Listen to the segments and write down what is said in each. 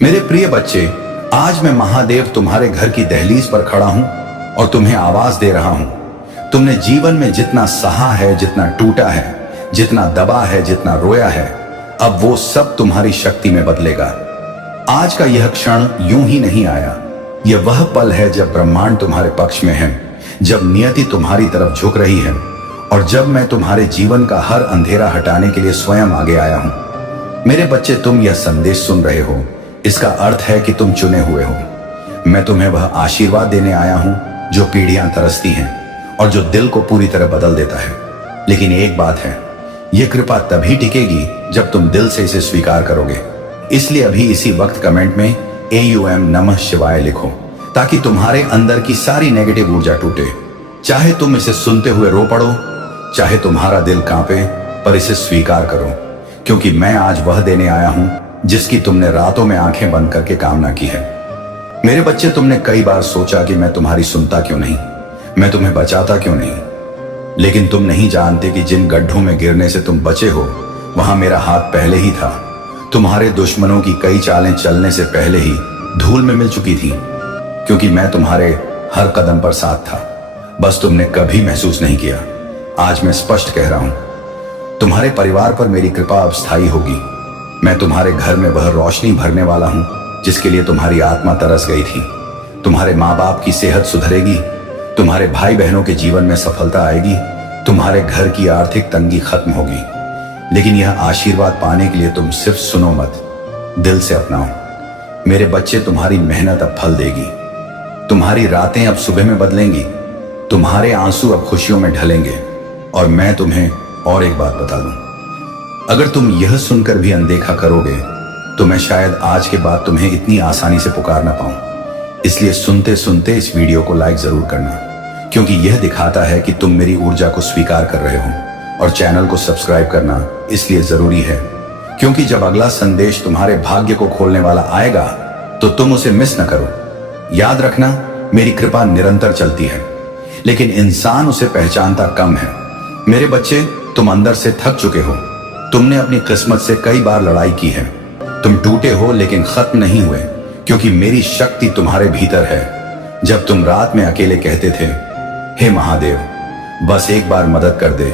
मेरे प्रिय बच्चे, आज मैं महादेव तुम्हारे घर की दहलीज पर खड़ा हूं और तुम्हें आवाज दे रहा हूं। तुमने जीवन में जितना सहा है, जितना टूटा है, जितना दबा है, जितना रोया है, अब वो सब तुम्हारी शक्ति में बदलेगा। आज का यह क्षण यूं ही नहीं आया। यह वह पल है जब ब्रह्मांड तुम्हारे पक्ष में है, जब नियति तुम्हारी तरफ झुक रही है और जब मैं तुम्हारे जीवन का हर अंधेरा हटाने के लिए स्वयं आगे आया हूं। मेरे बच्चे, तुम यह संदेश सुन रहे हो, इसका अर्थ है कि तुम चुने हुए हो। मैं तुम्हें वह आशीर्वाद देने आया हूं जो पीढ़ियां तरसती हैं और जो दिल को पूरी तरह बदल देता है। लेकिन एक बात है, यह कृपा तभी टिकेगी जब तुम दिल से इसे स्वीकार करोगे। इसलिए अभी इसी वक्त कमेंट में AUM नमः शिवाय लिखो, ताकि तुम्हारे अंदर की सारी नेगेटिव ऊर्जा टूटे। चाहे तुम इसे सुनते हुए रो पड़ो, चाहे तुम्हारा दिल कांपे, पर इसे स्वीकार करो, क्योंकि मैं आज वह देने आया हूं जिसकी तुमने रातों में आंखें बंद करके कामना की है। मेरे बच्चे, तुमने कई बार सोचा कि मैं तुम्हारी सुनता क्यों नहीं, मैं तुम्हें बचाता क्यों नहीं, लेकिन तुम नहीं जानते कि जिन गड्ढों में गिरने से तुम बचे हो, वहां मेरा हाथ पहले ही था। तुम्हारे दुश्मनों की कई चालें चलने से पहले ही धूल में मिल चुकी थी, क्योंकि मैं तुम्हारे हर कदम पर साथ था। बस तुमने कभी महसूस नहीं किया। आज मैं स्पष्ट कह रहा हूं, तुम्हारे परिवार पर मेरी कृपा अब स्थायी होगी। मैं तुम्हारे घर में वह रोशनी भरने वाला हूं जिसके लिए तुम्हारी आत्मा तरस गई थी। तुम्हारे माँ बाप की सेहत सुधरेगी, तुम्हारे भाई बहनों के जीवन में सफलता आएगी, तुम्हारे घर की आर्थिक तंगी खत्म होगी। लेकिन यह आशीर्वाद पाने के लिए तुम सिर्फ सुनो मत, दिल से अपनाओ। मेरे बच्चे, तुम्हारी मेहनत अब फल देगी। तुम्हारी रातें अब सुबह में बदलेंगी, तुम्हारे आंसू अब खुशियों में ढलेंगे। और मैं तुम्हें और एक बात बता दूं, अगर तुम यह सुनकर भी अनदेखा करोगे तो मैं शायद आज के बाद तुम्हें इतनी आसानी से पुकार ना पाऊं। इसलिए सुनते सुनते इस वीडियो को लाइक जरूर करना, क्योंकि यह दिखाता है कि तुम मेरी ऊर्जा को स्वीकार कर रहे हो। और चैनल को सब्सक्राइब करना इसलिए जरूरी है, क्योंकि जब अगला संदेश तुम्हारे भाग्य को खोलने वाला आएगा तो तुम उसे मिस न करो। याद रखना, मेरी कृपा निरंतर चलती है, लेकिन इंसान उसे पहचानता कम है। मेरे बच्चे, तुम अंदर से थक चुके हो। तुमने अपनी किस्मत से कई बार लड़ाई की है। तुम टूटे हो लेकिन खत्म नहीं हुए, क्योंकि मेरी शक्ति तुम्हारे भीतर है। जब तुम रात में अकेले कहते थे, हे महादेव, बस एक बार मदद कर दे,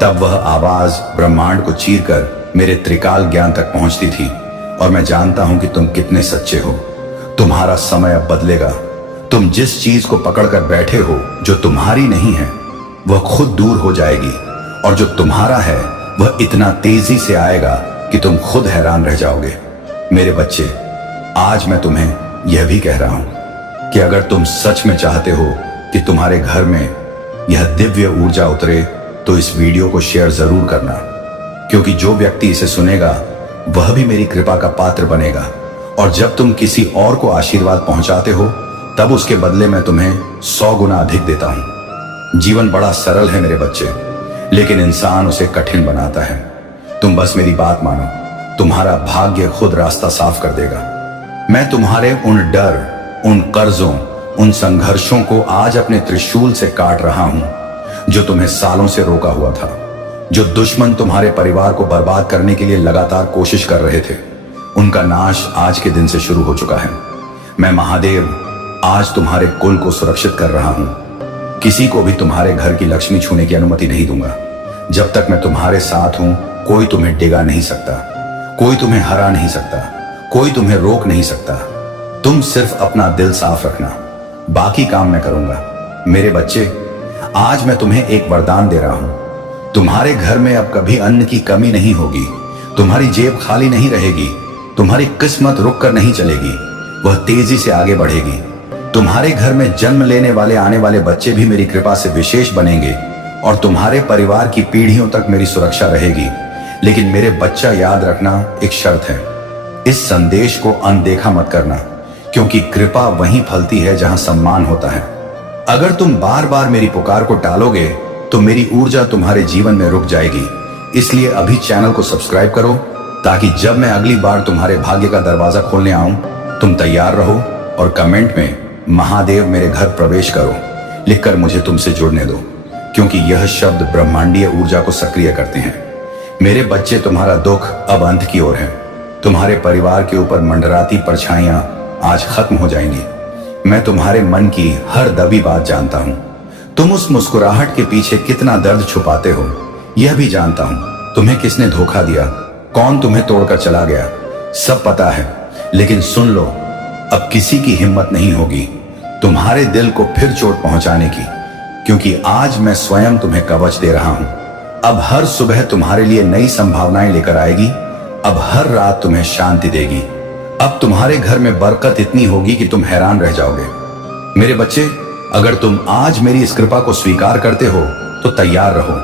तब वह आवाज ब्रह्मांड को चीरकर मेरे त्रिकाल ज्ञान तक पहुंचती थी। और मैं जानता हूं कि तुम कितने सच्चे हो। तुम्हारा समय अब बदलेगा। तुम जिस चीज को पकड़कर बैठे हो, जो तुम्हारी नहीं है, वह खुद दूर हो जाएगी, और जो तुम्हारा है वह इतना तेजी से आएगा कि तुम खुद हैरान रह जाओगे। मेरे बच्चे, आज मैं तुम्हें यह भी कह रहा हूं कि अगर तुम सच में चाहते हो कि तुम्हारे घर में यह दिव्य ऊर्जा उतरे, तो इस वीडियो को शेयर जरूर करना, क्योंकि जो व्यक्ति इसे सुनेगा वह भी मेरी कृपा का पात्र बनेगा। और जब तुम किसी और को आशीर्वाद पहुंचाते हो, तब उसके बदले मैं तुम्हें 100 गुना अधिक देता हूं। जीवन बड़ा सरल है मेरे बच्चे, लेकिन इंसान उसे कठिन बनाता है। तुम बस मेरी बात मानो, तुम्हारा भाग्य खुद रास्ता साफ कर देगा। मैं तुम्हारे उन डर, उन कर्जों, उन संघर्षों को आज अपने त्रिशूल से काट रहा हूं जो तुम्हें सालों से रोका हुआ था। जो दुश्मन तुम्हारे परिवार को बर्बाद करने के लिए लगातार कोशिश कर रहे थे, उनका नाश आज के दिन से शुरू हो चुका है। मैं महादेव आज तुम्हारे कुल को सुरक्षित कर रहा हूं। किसी को भी तुम्हारे घर की लक्ष्मी छूने की अनुमति नहीं दूंगा। जब तक मैं तुम्हारे साथ हूं, कोई तुम्हें डिगा नहीं सकता, कोई तुम्हें हरा नहीं सकता, कोई तुम्हें रोक नहीं सकता। तुम सिर्फ अपना दिल साफ रखना, बाकी काम मैं करूंगा। मेरे बच्चे, आज मैं तुम्हें एक वरदान दे रहा हूं। तुम्हारे घर में अब कभी अन्न की कमी नहीं होगी, तुम्हारी जेब खाली नहीं रहेगी, तुम्हारी किस्मत रुक कर नहीं चलेगी, वह तेजी से आगे बढ़ेगी। तुम्हारे घर में जन्म लेने वाले आने वाले बच्चे भी मेरी कृपा से विशेष बनेंगे, और तुम्हारे परिवार की पीढ़ियों तक मेरी सुरक्षा रहेगी। लेकिन मेरे बच्चा, याद रखना, एक शर्त है, इस संदेश को अनदेखा मत करना, क्योंकि कृपा वहीं फलती है जहां सम्मान होता है। अगर तुम बार बार मेरी पुकार को टालोगे तो मेरी ऊर्जा तुम्हारे जीवन में रुक जाएगी। इसलिए अभी चैनल को सब्सक्राइब करो, ताकि जब मैं अगली बार तुम्हारे भाग्य का दरवाजा खोलने आऊं, तुम तैयार रहो। और कमेंट में महादेव मेरे घर प्रवेश करो लिखकर मुझे तुमसे जुड़ने दो, क्योंकि यह शब्द ब्रह्मांडीय ऊर्जा को सक्रिय करते हैं। मेरे बच्चे, तुम्हारा दुख अब अंत की ओर है। तुम्हारे परिवार के ऊपर मंडराती परछाइयां आज खत्म हो जाएंगी। मैं तुम्हारे मन की हर दबी बात जानता हूं। तुम उस मुस्कुराहट के पीछे कितना दर्द छुपाते हो यह भी जानता हूं। तुम्हें किसने धोखा दिया, कौन तुम्हें तोड़कर चला गया, सब पता है। लेकिन सुन लो, अब किसी की हिम्मत नहीं होगी तुम्हारे दिल को फिर चोट पहुंचाने की, क्योंकि आज मैं स्वयं तुम्हें कवच दे रहा हूं। अब हर सुबह तुम्हारे लिए नई संभावनाएं लेकर आएगी। अब हर रात तुम्हें शांति देगी। अब तुम्हारे घर में बरकत इतनी होगी कि तुम हैरान रह जाओगे। मेरे बच्चे, अगर तुम आज मेरी इस कृपा को स्वीकार करते हो तो तैयार रहो।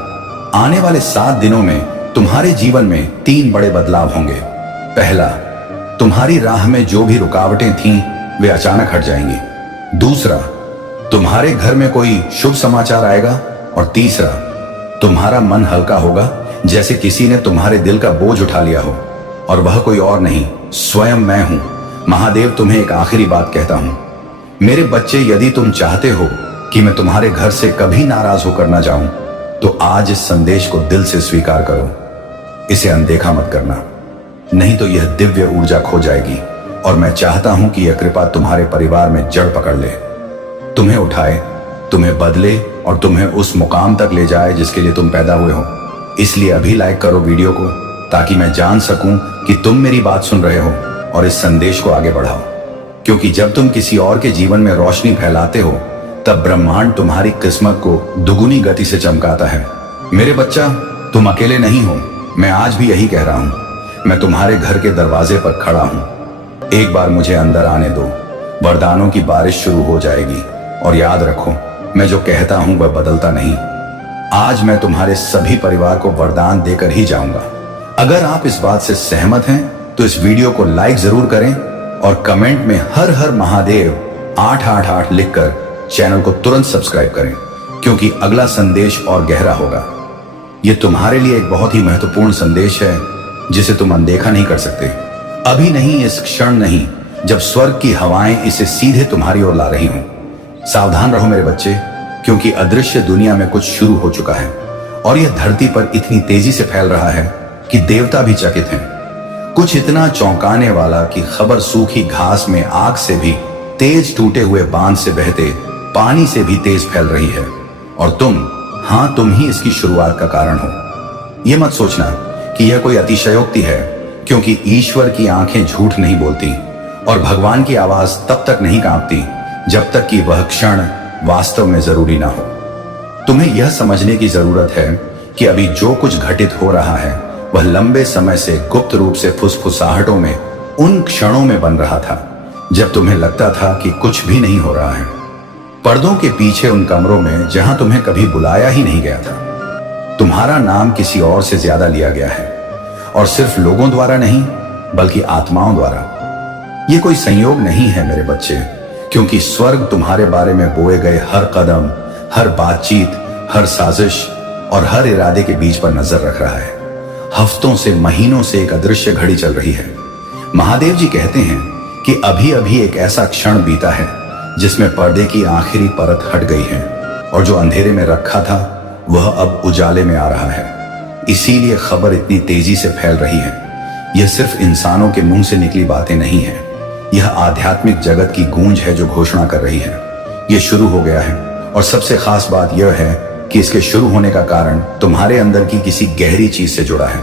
आने वाले 7 दिनों में तुम्हारे जीवन में 3 बड़े बदलाव होंगे। पहला, तुम्हारी राह में जो भी रुकावटें थीं वे अचानक हट जाएंगी। दूसरा, तुम्हारे घर में कोई शुभ समाचार आएगा। और तीसरा, तुम्हारा मन हल्का होगा, जैसे किसी ने तुम्हारे दिल का बोझ उठा लिया हो। और वह कोई और नहीं, स्वयं मैं हूं। महादेव तुम्हें एक आखिरी बात कहता हूं। मेरे बच्चे, यदि तुम चाहते हो कि मैं तुम्हारे घर से कभी नाराज होकर ना जाऊं, तो आज इस संदेश को दिल से स्वीकार करो। इसे अनदेखा मत करना, नहीं तो यह दिव्य ऊर्जा खो जाएगी। और मैं चाहता हूं कि यह कृपा तुम्हारे परिवार में जड़ पकड़ ले, तुम्हें उठाए, तुम्हें बदले और तुम्हें उस मुकाम तक ले जाए जिसके लिए तुम पैदा हुए हो। इसलिए अभी लाइक करो वीडियो को, ताकि मैं जान सकूं कि तुम मेरी बात सुन रहे हो और इस संदेश को आगे बढ़ाओ। क्योंकि जब तुम किसी और के जीवन में रोशनी फैलाते हो, तब ब्रह्मांड तुम्हारी किस्मत को दुगुनी गति से चमकाता है। मेरे बच्चा, तुम अकेले नहीं हो। मैं आज भी यही कह रहा हूं। मैं तुम्हारे घर के दरवाजे पर खड़ा हूं। एक बार मुझे अंदर आने दो, वरदानों की बारिश शुरू हो जाएगी। और याद रखो, मैं जो कहता हूं वह बदलता नहीं। आज मैं तुम्हारे सभी परिवार को वरदान देकर ही जाऊंगा। अगर आप इस बात से सहमत हैं तो इस वीडियो को लाइक जरूर करें और कमेंट में हर हर महादेव 888 लिखकर चैनल को तुरंत सब्सक्राइब करें, क्योंकि अगला संदेश और गहरा होगा। यह तुम्हारे लिए एक बहुत ही महत्वपूर्ण संदेश है जिसे तुम अनदेखा नहीं कर सकते। अभी नहीं, इस क्षण नहीं, जब स्वर्ग की हवाएं इसे सीधे तुम्हारी ओर ला रही हों। सावधान रहो मेरे बच्चे, क्योंकि अदृश्य दुनिया में कुछ शुरू हो चुका है और यह धरती पर इतनी तेजी से फैल रहा है कि देवता भी चकित हैं। कुछ इतना चौंकाने वाला कि खबर सूखी घास में आग से भी तेज, टूटे हुए बांध से बहते पानी से भी तेज फैल रही है। और तुम ही इसकी शुरुआत का कारण हो। यह मत सोचना कि यह कोई अतिशयोक्ति है, क्योंकि ईश्वर की आंखें झूठ नहीं बोलती और भगवान की आवाज तब तक नहीं कांपती जब तक कि वह क्षण वास्तव में जरूरी ना हो। तुम्हें यह समझने की जरूरत है कि अभी जो कुछ घटित हो रहा है वह लंबे समय से गुप्त रूप से फुसफुसाहटों में उन क्षणों में बन रहा था जब तुम्हें लगता था कि कुछ भी नहीं हो रहा है। पर्दों के पीछे उन कमरों में जहां तुम्हें कभी बुलाया ही नहीं गया था, तुम्हारा नाम किसी और से ज्यादा लिया गया है। और सिर्फ लोगों द्वारा नहीं, बल्कि आत्माओं द्वारा। यह कोई संयोग नहीं है मेरे बच्चे, क्योंकि स्वर्ग तुम्हारे बारे में बोए गए हर कदम, हर बातचीत, हर साजिश और हर इरादे के बीच पर नजर रख रहा है। हफ्तों से, महीनों से एक अदृश्य घड़ी चल रही है। महादेव जी कहते हैं कि अभी अभी एक ऐसा क्षण बीता है जिसमें पर्दे की आखिरी परत हट गई है और जो अंधेरे में रखा था वह अब उजाले में आ रहा है। इसीलिए खबर इतनी तेजी से फैल रही है। यह सिर्फ इंसानों के मुंह से निकली बातें नहीं है, यह आध्यात्मिक जगत की गूंज है जो घोषणा कर रही है। यह शुरू हो गया है और सबसे खास बात यह है कि इसके शुरू होने का कारण तुम्हारे अंदर की किसी गहरी चीज से जुड़ा है,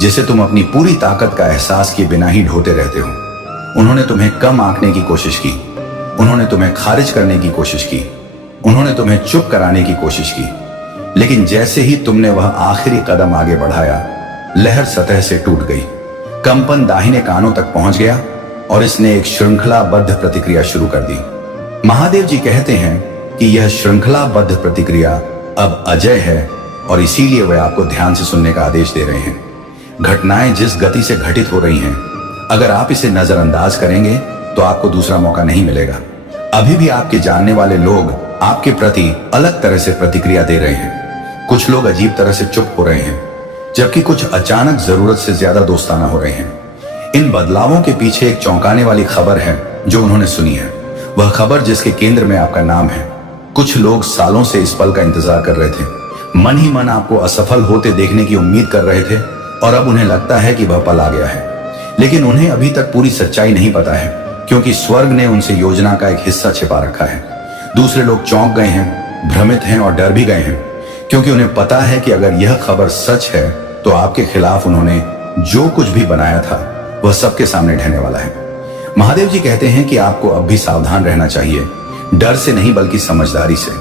जिसे तुम अपनी पूरी ताकत का एहसास किए बिना ही ढोते रहते हो। उन्होंने तुम्हें कम आंकने की कोशिश की, उन्होंने तुम्हें खारिज करने की कोशिश की, उन्होंने तुम्हें चुप कराने की कोशिश की, लेकिन जैसे ही तुमने वह आखिरी कदम आगे बढ़ाया, लहर सतह से टूट गई। कंपन दाहिने कानों तक पहुंच गया और इसने एक श्रृंखलाबद्ध प्रतिक्रिया शुरू कर दी। महादेव जी कहते हैं कि यह श्रृंखलाबद्ध प्रतिक्रिया अब अजय है और इसीलिए वे आपको ध्यान से सुनने का आदेश दे रहे हैं। घटनाएं जिस गति से घटित हो रही हैं, अगर आप इसे नजरअंदाज करेंगे तो आपको दूसरा मौका नहीं मिलेगा। अभी भी आपके जानने वाले लोग आपके प्रति अलग तरह से प्रतिक्रिया दे रहे हैं। कुछ लोग अजीब तरह से चुप हो रहे हैं, जबकि कुछ अचानक जरूरत से ज्यादा दोस्ताना हो रहे हैं। इन बदलावों के पीछे एक चौंकाने वाली खबर है जो उन्होंने सुनी है, वह खबर जिसके केंद्र में आपका नाम है। कुछ लोग सालों से इस पल का इंतजार कर रहे थे, मन ही मन आपको असफल होते देखने की उम्मीद कर रहे थे और अब उन्हें लगता है कि वह पल आ गया है। लेकिन उन्हें अभी तक पूरी सच्चाई नहीं पता है, क्योंकि स्वर्ग ने उनसे योजना का एक हिस्सा छिपा रखा है। दूसरे लोग चौंक गए हैं, भ्रमित हैं और डर भी गए हैं, क्योंकि उन्हें पता है कि अगर यह खबर सच है तो आपके खिलाफ उन्होंने जो कुछ भी बनाया था वह सबके सामने ढहने वाला है। महादेव जी कहते हैं कि आपको अब भी सावधान रहना चाहिए, डर से नहीं बल्कि समझदारी से।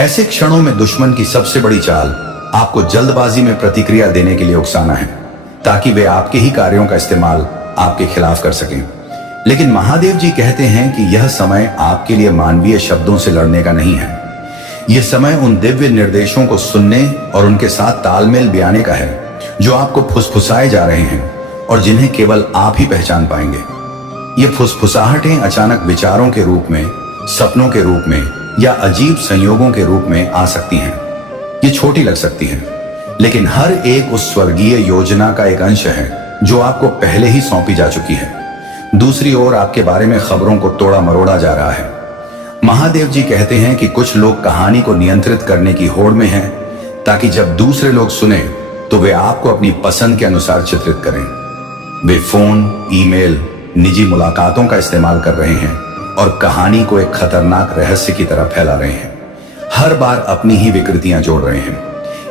ऐसे क्षणों में दुश्मन की सबसे बड़ी चाल आपको जल्दबाजी में प्रतिक्रिया देने के लिए उकसाना है, ताकि वे आपके ही कार्यों का इस्तेमाल आपके खिलाफ कर सकें। लेकिन महादेव जी कहते हैं कि यह समय आपके लिए मानवीय शब्दों से लड़ने का नहीं है। यह समय उन दिव्य निर्देशों को सुनने और उनके साथ तालमेल बयाने का है जो आपको फुसफुसाए जा रहे हैं और जिन्हें केवल आप ही पहचान पाएंगे। ये फुसफुसाहटें अचानक विचारों के रूप में, सपनों के रूप में या अजीब संयोगों के रूप में आ सकती हैं। ये छोटी लग सकती हैं, लेकिन हर एक उस स्वर्गीय योजना का एक अंश है जो आपको पहले ही सौंपी जा चुकी है। दूसरी ओर आपके बारे में खबरों को तोड़ा मरोड़ा जा रहा है। महादेव जी कहते हैं कि कुछ लोग कहानी को नियंत्रित करने की होड़ में हैं, ताकि जब दूसरे लोग सुने तो वे आपको अपनी पसंद के अनुसार चित्रित करें। वे फोन, ईमेल, निजी मुलाकातों का इस्तेमाल कर रहे हैं और कहानी को एक खतरनाक रहस्य की तरह फैला रहे हैं। हर बार अपनी ही विकृतियां जोड़ रहे हैं।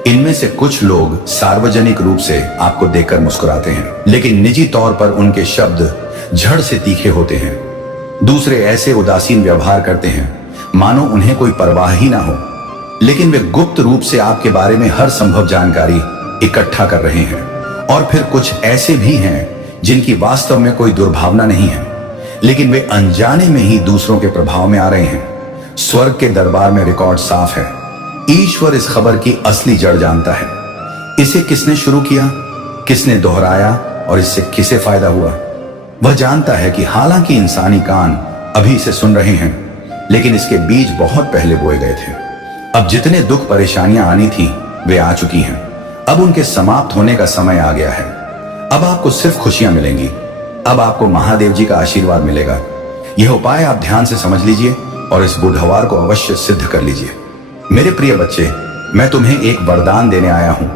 इनमें से कुछ लोग सार्वजनिक रूप से आपको देखकर मुस्कुराते हैं, लेकिन निजी तौर पर उनके शब्द झड़ से तीखे होते हैं। दूसरे ऐसे उदासीन व्यवहार करते हैं मानो उन्हें कोई परवाह ही ना हो, लेकिन वे गुप्त रूप से आपके बारे में हर संभव जानकारी इकट्ठा कर रहे हैं। और फिर कुछ ऐसे भी हैं जिनकी वास्तव में कोई दुर्भावना नहीं है, लेकिन वे अनजाने में ही दूसरों के प्रभाव में आ रहे हैं। स्वर्ग के दरबार में रिकॉर्ड साफ है। ईश्वर इस खबर की असली जड़ जानता है। इसे किसने शुरू किया, किसने दोहराया और इससे किसे फायदा हुआ। वह जानता है कि हालांकि इंसानी कान अभी इसे सुन रहे हैं, लेकिन इसके बीज बहुत पहले बोए गए थे। अब जितने दुख परेशानियां आनी थी वे आ चुकी हैं। अब उनके समाप्त होने का समय आ गया है। अब आपको सिर्फ खुशियां मिलेंगी। अब आपको महादेव जी का आशीर्वाद मिलेगा। यह उपाय आप ध्यान से समझ लीजिए और इस बुधवार को अवश्य सिद्ध कर लीजिए। मेरे प्रिय बच्चे, मैं तुम्हें एक वरदान देने आया हूं।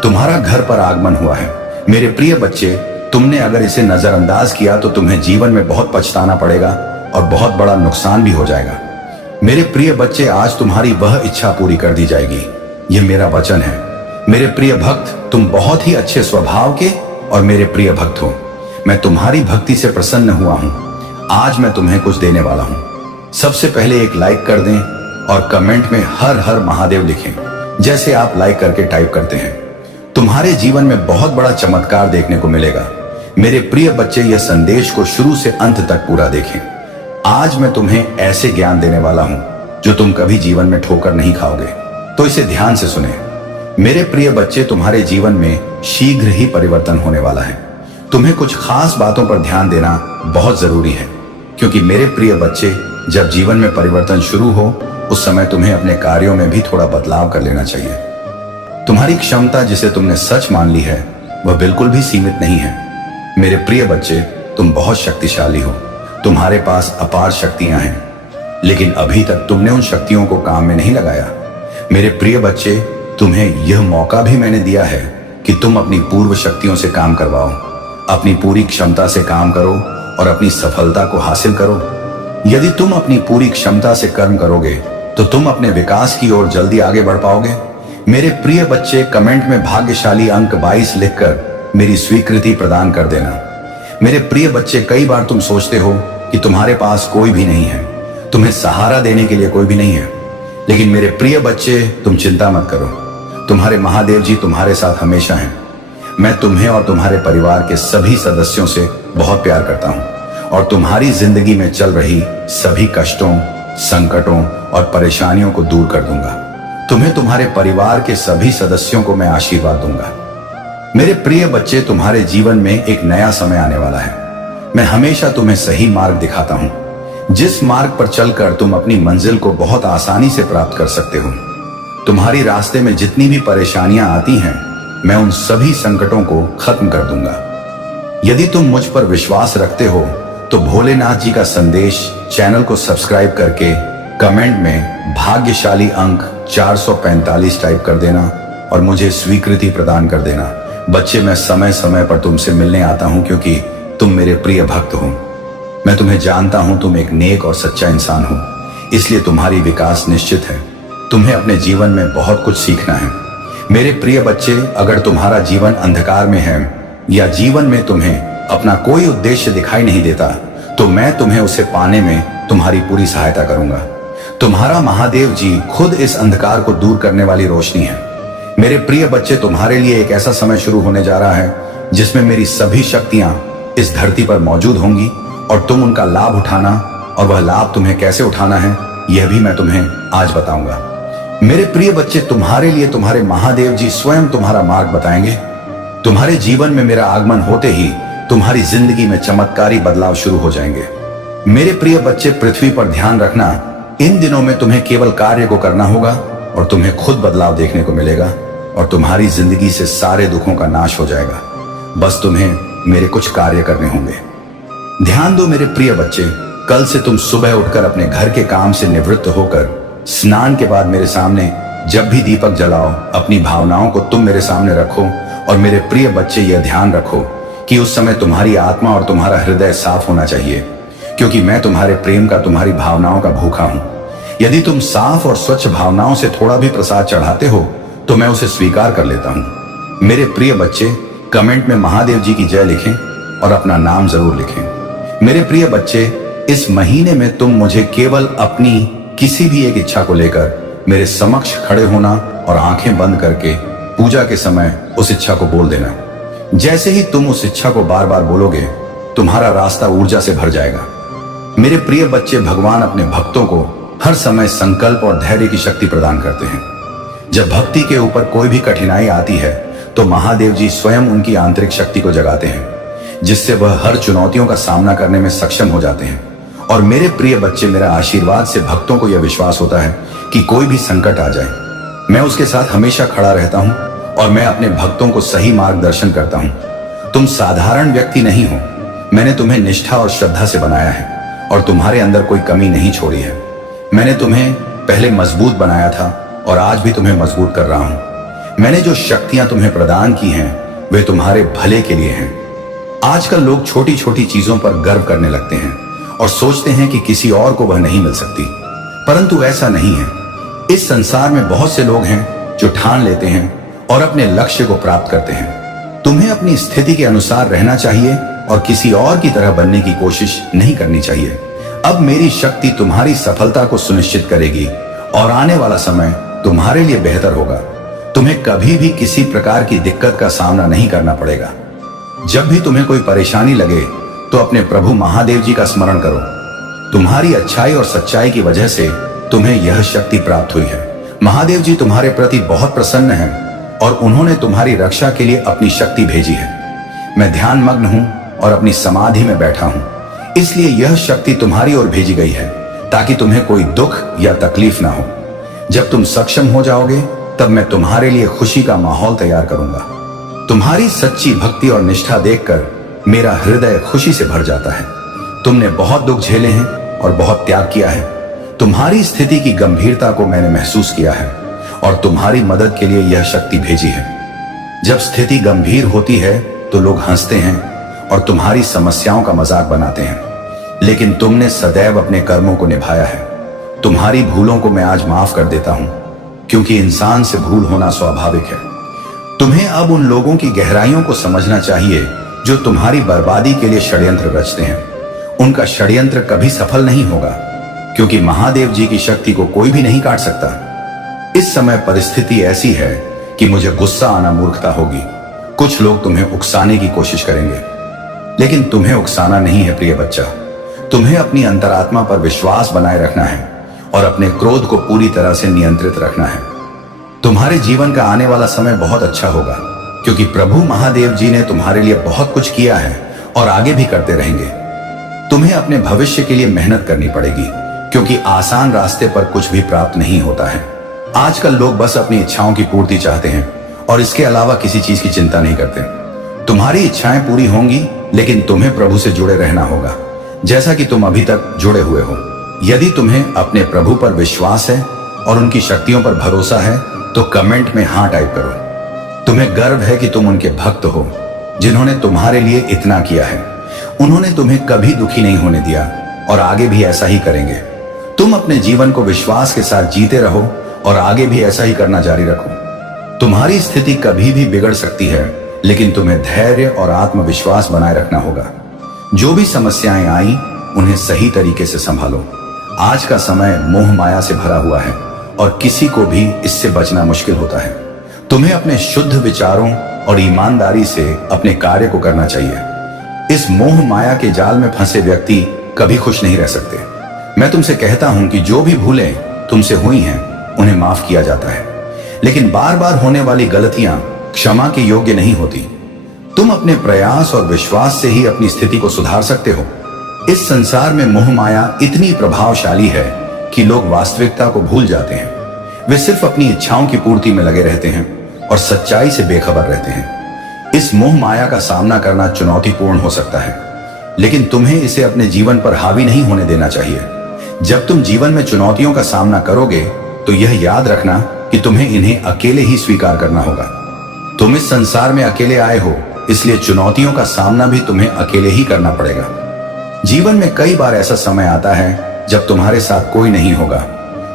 तुम्हारा घर पर आगमन हुआ है। मेरे प्रिय बच्चे, तुमने अगर इसे नजरअंदाज किया तो तुम्हें जीवन में बहुत पछताना पड़ेगा और बहुत बड़ा नुकसान भी हो जाएगा। मेरे प्रिय बच्चे, आज तुम्हारी वह इच्छा पूरी कर दी जाएगी। यह मेरा वचन है। मेरे प्रिय भक्त, तुम बहुत ही अच्छे स्वभाव के और मेरे प्रिय भक्त हो। मैं तुम्हारी भक्ति से प्रसन्न हुआ हूं। आज मैं तुम्हें कुछ देने वाला हूं। सबसे पहले एक लाइक कर दें और कमेंट में हर हर महादेव लिखें, जैसे आप लाइक करके टाइप करते हैं। तुम्हारे जीवन में बहुत बड़ा चमत्कार देखने को मिलेगा। मेरे प्रिय बच्चे, यह संदेश को शुरू से अंत तक पूरा देखें। आज मैं तुम्हें ऐसे ज्ञान देने वाला हूं जो तुम कभी जीवन में ठोकर नहीं खाओगे, तो इसे ध्यान से सुने। मेरे प्रिय बच्चे, तुम्हारे जीवन में शीघ्र ही परिवर्तन होने वाला है। तुम्हें कुछ खास बातों पर ध्यान देना बहुत जरूरी है, क्योंकि मेरे प्रिय बच्चे, जब जीवन में परिवर्तन शुरू हो उस समय तुम्हें अपने कार्यों में भी थोड़ा बदलाव कर लेना चाहिए। तुम्हारी क्षमता जिसे तुमने सच मान ली है वह बिल्कुल भी सीमित नहीं है। मेरे प्रिय बच्चे, तुम बहुत शक्तिशाली हो। तुम्हारे पास अपार शक्तियां हैं, लेकिन अभी तक तुमने उन शक्तियों को काम में नहीं लगाया। मेरे प्रिय बच्चे, तुम्हें यह मौका भी मैंने दिया है कि तुम अपनी पूर्व शक्तियों से काम करवाओ, अपनी पूरी क्षमता से काम करो और अपनी सफलता को हासिल करो। यदि तुम अपनी पूरी क्षमता से कर्म करोगे तो तुम अपने विकास की ओर जल्दी आगे बढ़ पाओगे। मेरे प्रिय बच्चे, कमेंट में भाग्यशाली अंक 22 लिखकर मेरी स्वीकृति प्रदान कर देना। मेरे प्रिय बच्चे, कई बार तुम सोचते हो कि तुम्हारे पास कोई भी नहीं है, तुम्हें सहारा देने के लिए कोई भी नहीं है, लेकिन मेरे प्रिय बच्चे, तुम चिंता मत करो। तुम्हारे महादेव जी तुम्हारे साथ हमेशा हैं। मैं तुम्हें और तुम्हारे परिवार के सभी सदस्यों से बहुत प्यार करता हूं और तुम्हारी जिंदगी में चल रही सभी कष्टों, संकटों और परेशानियों को दूर कर दूंगा। तुम्हें, तुम्हारे परिवार के सभी सदस्यों को मैं आशीर्वाद दूंगा। मेरे प्रिय बच्चे, तुम्हारे जीवन में एक नया समय आने वाला है। मैं हमेशा तुम्हें सही मार्ग दिखाता हूं, जिस मार्ग पर चलकर तुम अपनी मंजिल को बहुत आसानी से प्राप्त कर सकते हो। तुम्हारी रास्ते में जितनी भी परेशानियां आती हैं, मैं उन सभी संकटों को खत्म कर दूंगा। यदि तुम मुझ पर विश्वास रखते हो तो भोलेनाथ जी का संदेश चैनल को सब्सक्राइब करके कमेंट में भाग्यशाली अंक 445 टाइप कर देना और मुझे स्वीकृति प्रदान कर देना। बच्चे, मैं समय समय पर तुमसे मिलने आता हूं, क्योंकि तुम मेरे प्रिय भक्त हो। मैं तुम्हें जानता हूं, तुम एक नेक और सच्चा इंसान हो, इसलिए तुम्हारी विकास निश्चित है। तुम्हें अपने जीवन में बहुत कुछ सीखना है। मेरे प्रिय बच्चे, अगर तुम्हारा जीवन अंधकार में है या जीवन में तुम्हें अपना कोई उद्देश्य दिखाई नहीं देता, तो मैं तुम्हें उसे पाने में तुम्हारी पूरी सहायता करूंगा। तुम्हारा महादेव जी खुद इस अंधकार को दूर करने वाली रोशनी है। मेरे प्रिय बच्चे, तुम्हारे लिए एक ऐसा समय शुरू होने जा रहा है जिसमें मेरी सभी शक्तियां इस धरती पर मौजूद होंगी और तुम उनका लाभ उठाना, और वह लाभ तुम्हें कैसे उठाना है यह भी मैं तुम्हें आज बताऊंगा। मेरे प्रिय बच्चे, तुम्हारे लिए तुम्हारे महादेव जी स्वयं तुम्हारा मार्ग बताएंगे। तुम्हारे जीवन में मेरा आगमन होते ही तुम्हारी जिंदगी में चमत्कारी बदलाव शुरू हो जाएंगे। मेरे प्रिय बच्चे, पृथ्वी पर ध्यान रखना, इन दिनों में तुम्हें केवल कार्य को करना होगा और तुम्हें खुद बदलाव देखने को मिलेगा और तुम्हारी जिंदगी से सारे दुखों का नाश हो जाएगा। बस तुम्हें मेरे कुछ कार्य करने होंगे। ध्यान दो मेरे प्रिय बच्चे, कल से तुम सुबह उठकर अपने घर के काम से निवृत्त होकर स्नान के बाद मेरे सामने जब भी दीपक जलाओ, अपनी भावनाओं को तुम मेरे सामने रखो। और मेरे प्रिय बच्चे, यह ध्यान रखो कि उस समय तुम्हारी आत्मा और तुम्हारा हृदय साफ होना चाहिए, क्योंकि मैं तुम्हारे प्रेम का, तुम्हारी भावनाओं का भूखा हूं। यदि तुम साफ और स्वच्छ भावनाओं से थोड़ा भी प्रसाद चढ़ाते हो तो मैं उसे स्वीकार कर लेता हूं। मेरे प्रिय बच्चे, कमेंट में महादेव जी की जय लिखें और अपना नाम जरूर लिखें। मेरे प्रिय बच्चे, इस महीने में तुम मुझे केवल अपनी किसी भी एक इच्छा को लेकर मेरे समक्ष खड़े होना और आंखें बंद करके पूजा के समय उस इच्छा को बोल देना। जैसे ही तुम उस इच्छा को बार बार बोलोगे, तुम्हारा रास्ता ऊर्जा से भर जाएगा। मेरे प्रिय बच्चे, भगवान अपने भक्तों को हर समय संकल्प और धैर्य की शक्ति प्रदान करते हैं। जब भक्ति के ऊपर कोई भी कठिनाई आती है तो महादेव जी स्वयं उनकी आंतरिक शक्ति को जगाते हैं, जिससे वह हर चुनौतियों का सामना करने में सक्षम हो जाते हैं। और मेरे प्रिय बच्चे, मेरा आशीर्वाद से भक्तों को यह विश्वास होता है कि कोई भी संकट आ जाए, मैं उसके साथ हमेशा खड़ा रहता हूं और मैं अपने भक्तों को सही मार्गदर्शन करता हूं। तुम साधारण व्यक्ति नहीं हो, मैंने तुम्हें निष्ठा और श्रद्धा से बनाया है और तुम्हारे अंदर कोई कमी नहीं छोड़ी है। मैंने तुम्हें पहले मजबूत बनाया था और आज भी तुम्हें मजबूत कर रहा हूं। मैंने जो शक्तियां तुम्हें प्रदान की हैं वे तुम्हारे भले के लिए हैं। आजकल लोग छोटी छोटी चीजों पर गर्व करने लगते हैं और सोचते हैं कि किसी और को वह नहीं मिल सकती, परंतु ऐसा नहीं है। इस संसार में बहुत से लोग हैं जो ठान लेते हैं और अपने लक्ष्य को प्राप्त करते हैं। तुम्हें अपनी स्थिति के अनुसार रहना चाहिए और किसी और की तरह बनने की कोशिश नहीं करनी चाहिए। अब मेरी शक्ति तुम्हारी सफलता को सुनिश्चित करेगी और आने वाला समय तुम्हारे लिए बेहतर होगा। तुम्हें कभी भी किसी प्रकार की दिक्कत का सामना नहीं करना पड़ेगा। जब भी तुम्हें कोई परेशानी लगे तो अपने प्रभु महादेव जी का स्मरण करो। तुम्हारी अच्छाई और सच्चाई की वजह से तुम्हें यह शक्ति प्राप्त हुई है। महादेव जी तुम्हारे प्रति बहुत प्रसन्न हैं और उन्होंने तुम्हारी रक्षा के लिए अपनी शक्ति भेजी है। मैं ध्यान मग्न हूं और अपनी समाधि में बैठा हूं, इसलिए यह शक्ति तुम्हारी ओर भेजी गई है ताकि तुम्हें कोई दुख या तकलीफ ना हो। जब तुम सक्षम हो जाओगे तब मैं तुम्हारे लिए खुशी का माहौल तैयार करूंगा। तुम्हारी सच्ची भक्ति और निष्ठा देखकर मेरा हृदय खुशी से भर जाता है। तुमने बहुत दुख झेले हैं और बहुत त्याग किया है। तुम्हारी स्थिति की गंभीरता को मैंने महसूस किया है और तुम्हारी मदद के लिए यह शक्ति भेजी है। जब स्थिति गंभीर होती है तो लोग हंसते हैं और तुम्हारी समस्याओं का मजाक बनाते हैं, लेकिन तुमने सदैव अपने कर्मों को निभाया है। तुम्हारी भूलों को मैं आज माफ कर देता हूं, क्योंकि इंसान से भूल होना स्वाभाविक है। तुम्हें अब उन लोगों की गहराइयों को समझना चाहिए जो तुम्हारी बर्बादी के लिए षड्यंत्र रचते हैं। उनका षड्यंत्र कभी सफल नहीं होगा, क्योंकि महादेव जी की शक्ति को कोई भी नहीं काट सकता। इस समय परिस्थिति ऐसी है कि मुझे गुस्सा आना मूर्खता होगी। कुछ लोग तुम्हें उकसाने की कोशिश करेंगे, लेकिन तुम्हें उकसाना नहीं है प्रिय बच्चा। तुम्हें अपनी अंतरात्मा पर विश्वास बनाए रखना है और अपने क्रोध को पूरी तरह से नियंत्रित रखना है। तुम्हारे जीवन का आने वाला समय बहुत अच्छा होगा, क्योंकि प्रभु महादेव जी ने तुम्हारे लिए बहुत कुछ किया है और आगे भी करते रहेंगे। तुम्हें अपने भविष्य के लिए मेहनत करनी पड़ेगी, क्योंकि आसान रास्ते पर कुछ भी प्राप्त नहीं होता है। आजकल लोग बस अपनी इच्छाओं की पूर्ति चाहते हैं और इसके अलावा किसी चीज की चिंता नहीं करते। तुम्हारी इच्छाएं पूरी होंगी, लेकिन तुम्हें प्रभु से जुड़े रहना होगा, जैसा कि तुम अभी तक जुड़े हुए हो। यदि तुम्हें अपने प्रभु पर विश्वास है और उनकी शक्तियों पर भरोसा है तो कमेंट में हाँ टाइप करो। तुम्हें गर्व है कि तुम उनके भक्त हो, जिन्होंने तुम्हारे लिए इतना किया है। उन्होंने तुम्हें कभी दुखी नहीं होने दिया और आगे भी ऐसा ही करेंगे। तुम अपने जीवन को विश्वास के साथ जीते रहो और आगे भी ऐसा ही करना जारी रखो। तुम्हारी स्थिति कभी भी बिगड़ सकती है, लेकिन तुम्हें धैर्य और आत्मविश्वास बनाए रखना होगा। जो भी समस्याएं आई उन्हें सही तरीके से संभालो। आज का समय मोह माया से भरा हुआ है और किसी को भी इससे बचना मुश्किल होता है। तुम्हें अपने शुद्ध विचारों और ईमानदारी से अपने कार्य को करना चाहिए। इस मोह माया के जाल में फंसे व्यक्ति कभी खुश नहीं रह सकते। मैं तुमसे कहता हूं कि जो भी भूलें तुमसे हुई हैं उन्हें माफ किया जाता है, लेकिन बार बार होने वाली गलतियां क्षमा के योग्य नहीं होती। तुम अपने प्रयास और विश्वास से ही अपनी स्थिति को सुधार सकते हो। इस संसार में मोह माया इतनी प्रभावशाली है कि लोग वास्तविकता को भूल जाते हैं। वे सिर्फ अपनी इच्छाओं की पूर्ति में लगे रहते हैं और सच्चाई से बेखबर रहते हैं। इस मोह माया का सामना करना चुनौतीपूर्ण हो सकता है, लेकिन तुम्हें इसे अपने जीवन पर हावी नहीं होने देना चाहिए। जब तुम जीवन में चुनौतियों का सामना करोगे तो यह याद रखना कि तुम्हें इन्हें अकेले ही स्वीकार करना होगा। तुम इस संसार में अकेले आए हो, इसलिए चुनौतियों का सामना भी तुम्हें अकेले ही करना पड़ेगा। जीवन में कई बार ऐसा समय आता है जब तुम्हारे साथ कोई नहीं होगा।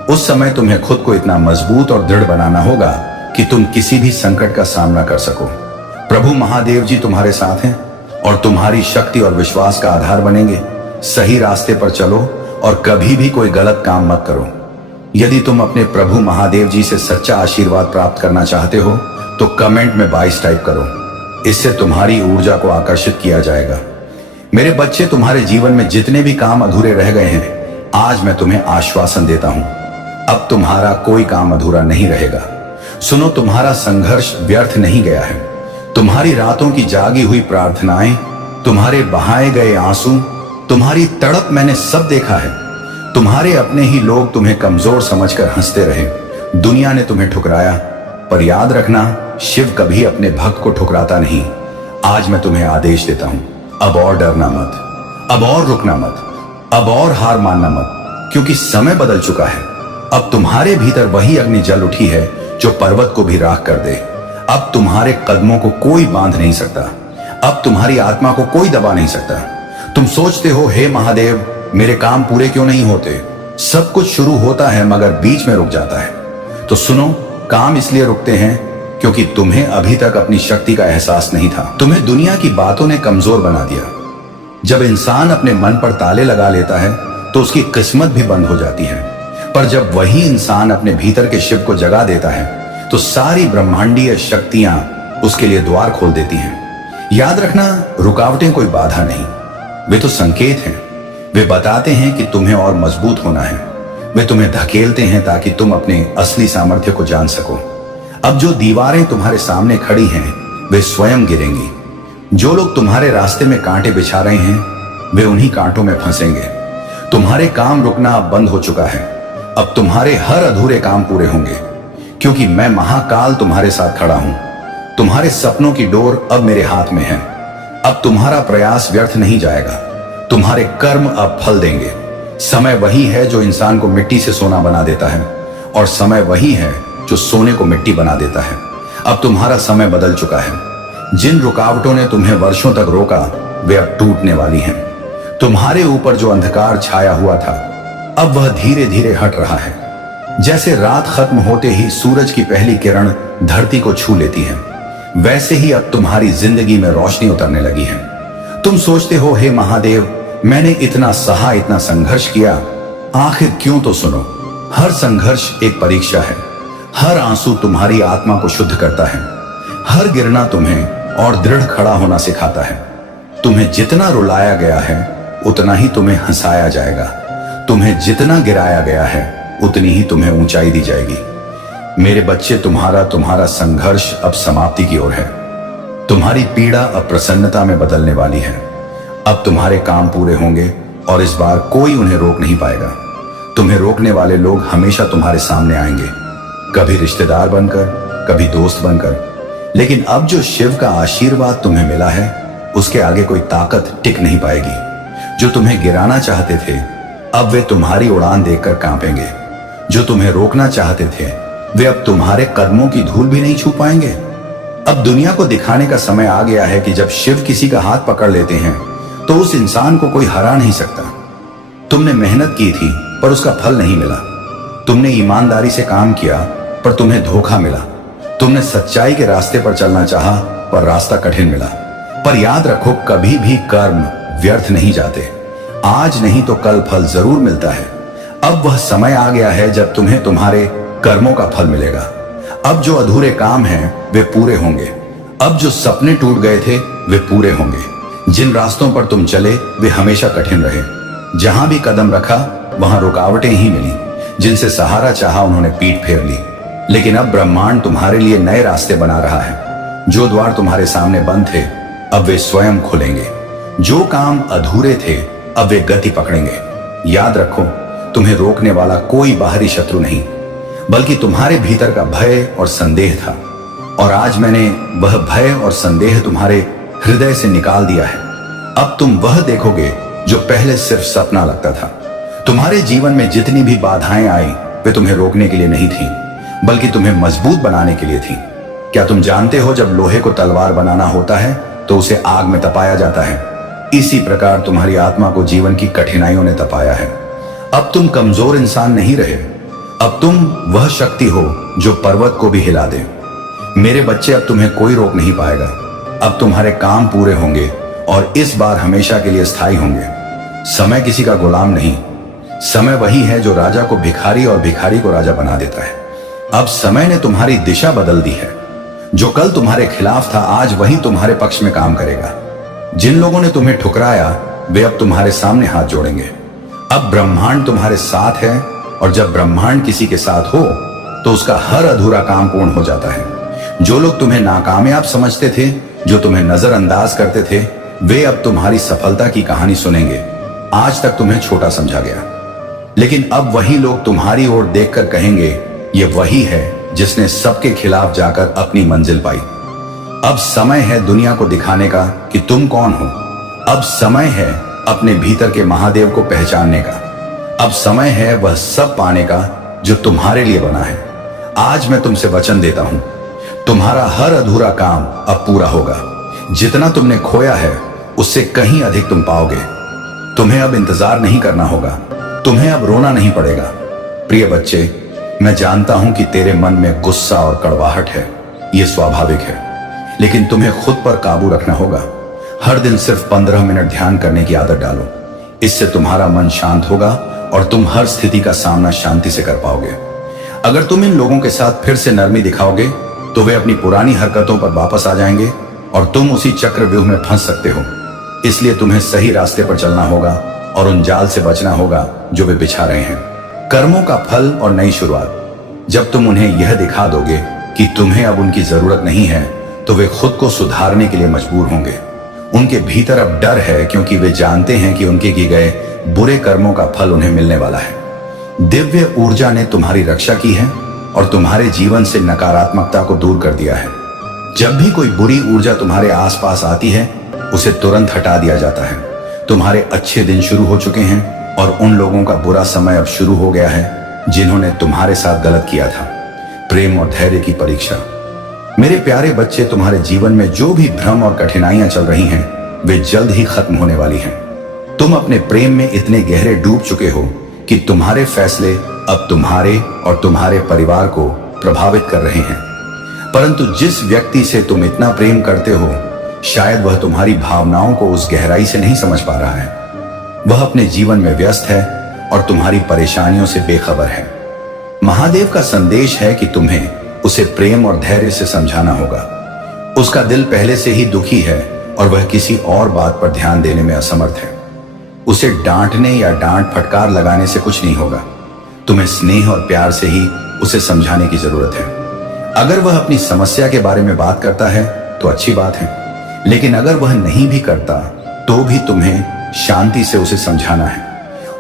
उस समय तुम्हें खुद को इतना मजबूत और दृढ़ बनाना होगा कि तुम किसी भी संकट का सामना कर सको। प्रभु महादेव जी तुम्हारे साथ हैं और तुम्हारी शक्ति और विश्वास का आधार बनेंगे। सही रास्ते पर चलो और कभी भी कोई गलत काम मत करो। यदि तुम अपने प्रभु महादेव जी से सच्चा आशीर्वाद प्राप्त करना चाहते हो तो कमेंट में 22 टाइप करो। इससे तुम्हारी ऊर्जा को आकर्षित किया जाएगा। मेरे बच्चे, तुम्हारे जीवन में जितने भी काम अधूरे रह गए हैं, आज मैं तुम्हें आश्वासन देता हूं, अब तुम्हारा कोई काम अधूरा नहीं रहेगा। सुनो, तुम्हारा संघर्ष व्यर्थ नहीं गया है। तुम्हारी रातों की जागी हुई प्रार्थनाएं, तुम्हारे बहाए गए आंसू, तुम्हारी तड़प मैंने सब देखा है। तुम्हारे अपने ही लोग तुम्हें कमजोर समझकर हंसते रहे। दुनिया ने तुम्हें ठुकराया, पर याद रखना, शिव कभी अपने भक्त को ठुकराता नहीं। आज मैं तुम्हें आदेश देता हूं, अब और डरना मत, अब और रुकना मत, अब और हार मानना मत, क्योंकि समय बदल चुका है। अब तुम्हारे भीतर वही अग्नि जल उठी है जो पर्वत को भी राख कर दे। अब तुम्हारे कदमों को कोई बांध नहीं सकता। अब तुम्हारी आत्मा को कोई दबा नहीं सकता। तुम सोचते हो, हे महादेव, मेरे काम पूरे क्यों नहीं होते? सब कुछ शुरू होता है मगर बीच में रुक जाता है। तो सुनो, काम इसलिए रुकते हैं क्योंकि तुम्हें अभी तक अपनी शक्ति का एहसास नहीं था। तुम्हें दुनिया की बातों ने कमजोर बना दिया। जब इंसान अपने मन पर ताले लगा लेता है तो उसकी किस्मत भी बंद हो जाती है, पर जब वही इंसान अपने भीतर के शिव को जगा देता है तो सारी ब्रह्मांडीय शक्तियां उसके लिए द्वार खोल देती हैं। याद रखना, रुकावटें कोई बाधा नहीं, वे तो संकेत हैं। वे बताते हैं कि तुम्हें और मजबूत होना है। वे तुम्हें धकेलते हैं ताकि तुम अपने असली सामर्थ्य को जान सको। अब जो दीवारें तुम्हारे सामने खड़ी हैं, वे स्वयं गिरेंगी। जो लोग तुम्हारे रास्ते में कांटे बिछा रहे हैं, वे उन्हीं कांटों में फंसेंगे। तुम्हारे काम रुकना अब बंद हो चुका है। अब तुम्हारे हर अधूरे काम पूरे होंगे, क्योंकि मैं महाकाल तुम्हारे साथ खड़ा हूं। तुम्हारे सपनों की डोर अब मेरे हाथ में है। अब तुम्हारा प्रयास व्यर्थ नहीं जाएगा। तुम्हारे कर्म अब फल देंगे। समय वही है जो इंसान को मिट्टी से सोना बना देता है, और समय वही है जो सोने को मिट्टी बना देता है। अब तुम्हारा समय बदल चुका है। जिन रुकावटों ने तुम्हें वर्षों तक रोका, वे अब टूटने वाली हैं। तुम्हारे ऊपर जो अंधकार छाया हुआ था, अब वह धीरे धीरे हट रहा है। जैसे रात खत्म होते ही सूरज की पहली किरण धरती को छू लेती है, वैसे ही अब तुम्हारी जिंदगी में रोशनी उतरने लगी है। तुम सोचते हो, हे महादेव, मैंने इतना सहा, इतना संघर्ष किया, आखिर क्यों? तो सुनो, हर संघर्ष एक परीक्षा है। हर आंसू तुम्हारी आत्मा को शुद्ध करता है। हर गिरना तुम्हें और दृढ़ खड़ा होना सिखाता है। तुम्हें जितना रुलाया गया है उतना ही तुम्हें हंसाया जाएगा। तुम्हें जितना गिराया गया है उतनी ही तुम्हें ऊंचाई दी जाएगी। मेरे बच्चे, तुम्हारा संघर्ष अब समाप्ति की ओर है। तुम्हारी पीड़ा अब प्रसन्नता में बदलने वाली है। अब तुम्हारे काम पूरे होंगे और इस बार कोई उन्हें रोक नहीं पाएगा। तुम्हें रोकने वाले लोग हमेशा तुम्हारे सामने आएंगे, कभी रिश्तेदार बनकर, कभी दोस्त बनकर। लेकिन अब जो शिव का आशीर्वाद तुम्हें मिला है, उसके आगे कोई ताकत टिक नहीं पाएगी। जो तुम्हें गिराना चाहते थे, अब वे तुम्हारी उड़ान देखकर कांपेंगे। जो तुम्हें रोकना चाहते थे, वे अब तुम्हारे कदमों की धूल भी नहीं छू पाएंगे। अब दुनिया को दिखाने का समय आ गया है कि जब शिव किसी का हाथ पकड़ लेते हैं तो उस इंसान को कोई हरा नहीं सकता। तुमने मेहनत की थी पर उसका फल नहीं मिला। तुमने ईमानदारी से काम किया पर तुम्हें धोखा मिला। तुमने सच्चाई के रास्ते पर चलना चाहा पर रास्ता कठिन मिला। पर याद रखो, कभी भी कर्म व्यर्थ नहीं जाते। आज नहीं तो कल फल जरूर मिलता है। अब वह समय आ गया है जब तुम्हें तुम्हारे कर्मों का फल मिलेगा। अब जो अधूरे काम हैं वे पूरे होंगे। अब जो सपने टूट गए थे वे पूरे होंगे। जिन रास्तों पर तुम चले वे हमेशा कठिन रहे। जहां भी कदम रखा वहां रुकावटें ही मिली। जिनसे सहारा चाहा उन्होंने पीठ फेर ली। लेकिन अब ब्रह्मांड तुम्हारे लिए नए रास्ते बना रहा है। जो द्वार तुम्हारे सामने बंद थे अब वे स्वयं खुलेंगे। जो काम अधूरे थे अब वे गति पकड़ेंगे। याद रखो, तुम्हें रोकने वाला कोई बाहरी शत्रु नहीं, बल्कि तुम्हारे भीतर का भय और संदेह था। और आज मैंने वह भय और संदेह तुम्हारे हृदय से निकाल दिया है। अब तुम वह देखोगे जो पहले सिर्फ सपना लगता था। तुम्हारे जीवन में जितनी भी बाधाएं आई वे तुम्हें रोकने के लिए नहीं थी, बल्कि तुम्हें मजबूत बनाने के लिए थी। क्या तुम जानते हो, जब लोहे को तलवार बनाना होता है तो उसे आग में तपाया जाता है। इसी प्रकार तुम्हारी आत्मा को जीवन की कठिनाइयों ने तपाया है। अब तुम कमजोर इंसान नहीं रहे। अब तुम वह शक्ति हो जो पर्वत को भी हिला दे। मेरे बच्चे, अब तुम्हें कोई रोक नहीं पाएगा। अब तुम्हारे काम पूरे होंगे और इस बार हमेशा के लिए स्थायी होंगे। समय किसी का गुलाम नहीं। समय वही है जो राजा को भिखारी और भिखारी को राजा बना देता है। अब समय ने तुम्हारी दिशा बदल दी है। जो कल तुम्हारे खिलाफ था आज वही तुम्हारे पक्ष में काम करेगा। जिन लोगों ने तुम्हें ठुकराया वे अब तुम्हारे सामने हाथ जोड़ेंगे। अब ब्रह्मांड तुम्हारे साथ है, और जब ब्रह्मांड किसी के साथ हो तो उसका हर अधूरा काम पूर्ण हो जाता है। जो लोग तुम्हें नाकामयाब समझते थे, जो तुम्हें नजरअंदाज करते थे, वे अब तुम्हारी सफलता की कहानी सुनेंगे। आज तक तुम्हें छोटा समझा गया, लेकिन अब वही लोग तुम्हारी ओर देखकर कहेंगे, ये वही है जिसने सबके खिलाफ जाकर अपनी मंजिल पाई। अब समय है दुनिया को दिखाने का कि तुम कौन हो। अब समय है अपने भीतर के महादेव को पहचानने का। अब समय है वह सब पाने का जो तुम्हारे लिए बना है। आज मैं तुमसे वचन देता हूं, तुम्हारा हर अधूरा काम अब पूरा होगा। जितना तुमने खोया है उससे कहीं अधिक तुम पाओगे। तुम्हें अब इंतजार नहीं करना होगा। तुम्हें अब रोना नहीं पड़ेगा। प्रिय बच्चे, मैं जानता हूं कि तेरे मन में गुस्सा और कड़वाहट है। यह स्वाभाविक है, लेकिन तुम्हें खुद पर काबू रखना होगा। हर दिन सिर्फ 15 मिनट ध्यान करने की आदत डालो। इससे तुम्हारा मन शांत होगा और तुम हर स्थिति का सामना शांति से कर पाओगे। अगर तुम इन लोगों के साथ फिर से नरमी दिखाओगे तो वे अपनी पुरानी हरकतों पर वापस आ जाएंगे और तुम उसी चक्रव्यूह में फंस सकते हो। इसलिए तुम्हें सही रास्ते पर चलना होगा और उन जाल से बचना होगा जो वे बिछा रहे हैं। कर्मों का फल और नई शुरुआत। जब तुम उन्हें यह दिखा दोगे कि तुम्हें अब उनकी जरूरत नहीं है तो वे खुद को सुधारने के लिए मजबूर होंगे। उनके भीतर अब डर है, क्योंकि वे जानते हैं कि उनके किए गए बुरे कर्मों का फल उन्हें मिलने वाला है। दिव्य ऊर्जा ने तुम्हारी रक्षा की है और तुम्हारे जीवन से नकारात्मकता को दूर कर दिया है। जब भी कोई बुरी ऊर्जा तुम्हारे आसपास आती है उसे तुरंत हटा दिया जाता है। तुम्हारे अच्छे दिन शुरू हो चुके हैं और उन लोगों का बुरा समय अब शुरू हो गया है जिन्होंने तुम्हारे साथ गलत किया था। प्रेम और धैर्य की परीक्षा। मेरे प्यारे बच्चे, तुम्हारे जीवन में जो भी भ्रम और कठिनाइयां चल रही हैं वे जल्द ही खत्म होने वाली हैं। तुम अपने प्रेम में इतने गहरे डूब चुके हो कि तुम्हारे फैसले अब तुम्हारे और तुम्हारे परिवार को प्रभावित कर रहे हैं। परंतु जिस व्यक्ति से तुम इतना प्रेम करते हो शायद वह तुम्हारी भावनाओं को उस गहराई से नहीं समझ पा रहा है। वह अपने जीवन में व्यस्त है और तुम्हारी परेशानियों से बेखबर है। महादेव का संदेश है कि तुम्हें उसे प्रेम और धैर्य से समझाना होगा। उसका दिल पहले से ही दुखी है और वह किसी और बात पर ध्यान देने में असमर्थ है। उसे डांटने या डांट फटकार लगाने से कुछ नहीं होगा। तुम्हें स्नेह और प्यार से ही उसे समझाने की जरूरत है। अगर वह अपनी समस्या के बारे में बात करता है तो अच्छी बात है, लेकिन अगर वह नहीं भी करता तो भी तुम्हें शांति से उसे समझाना है।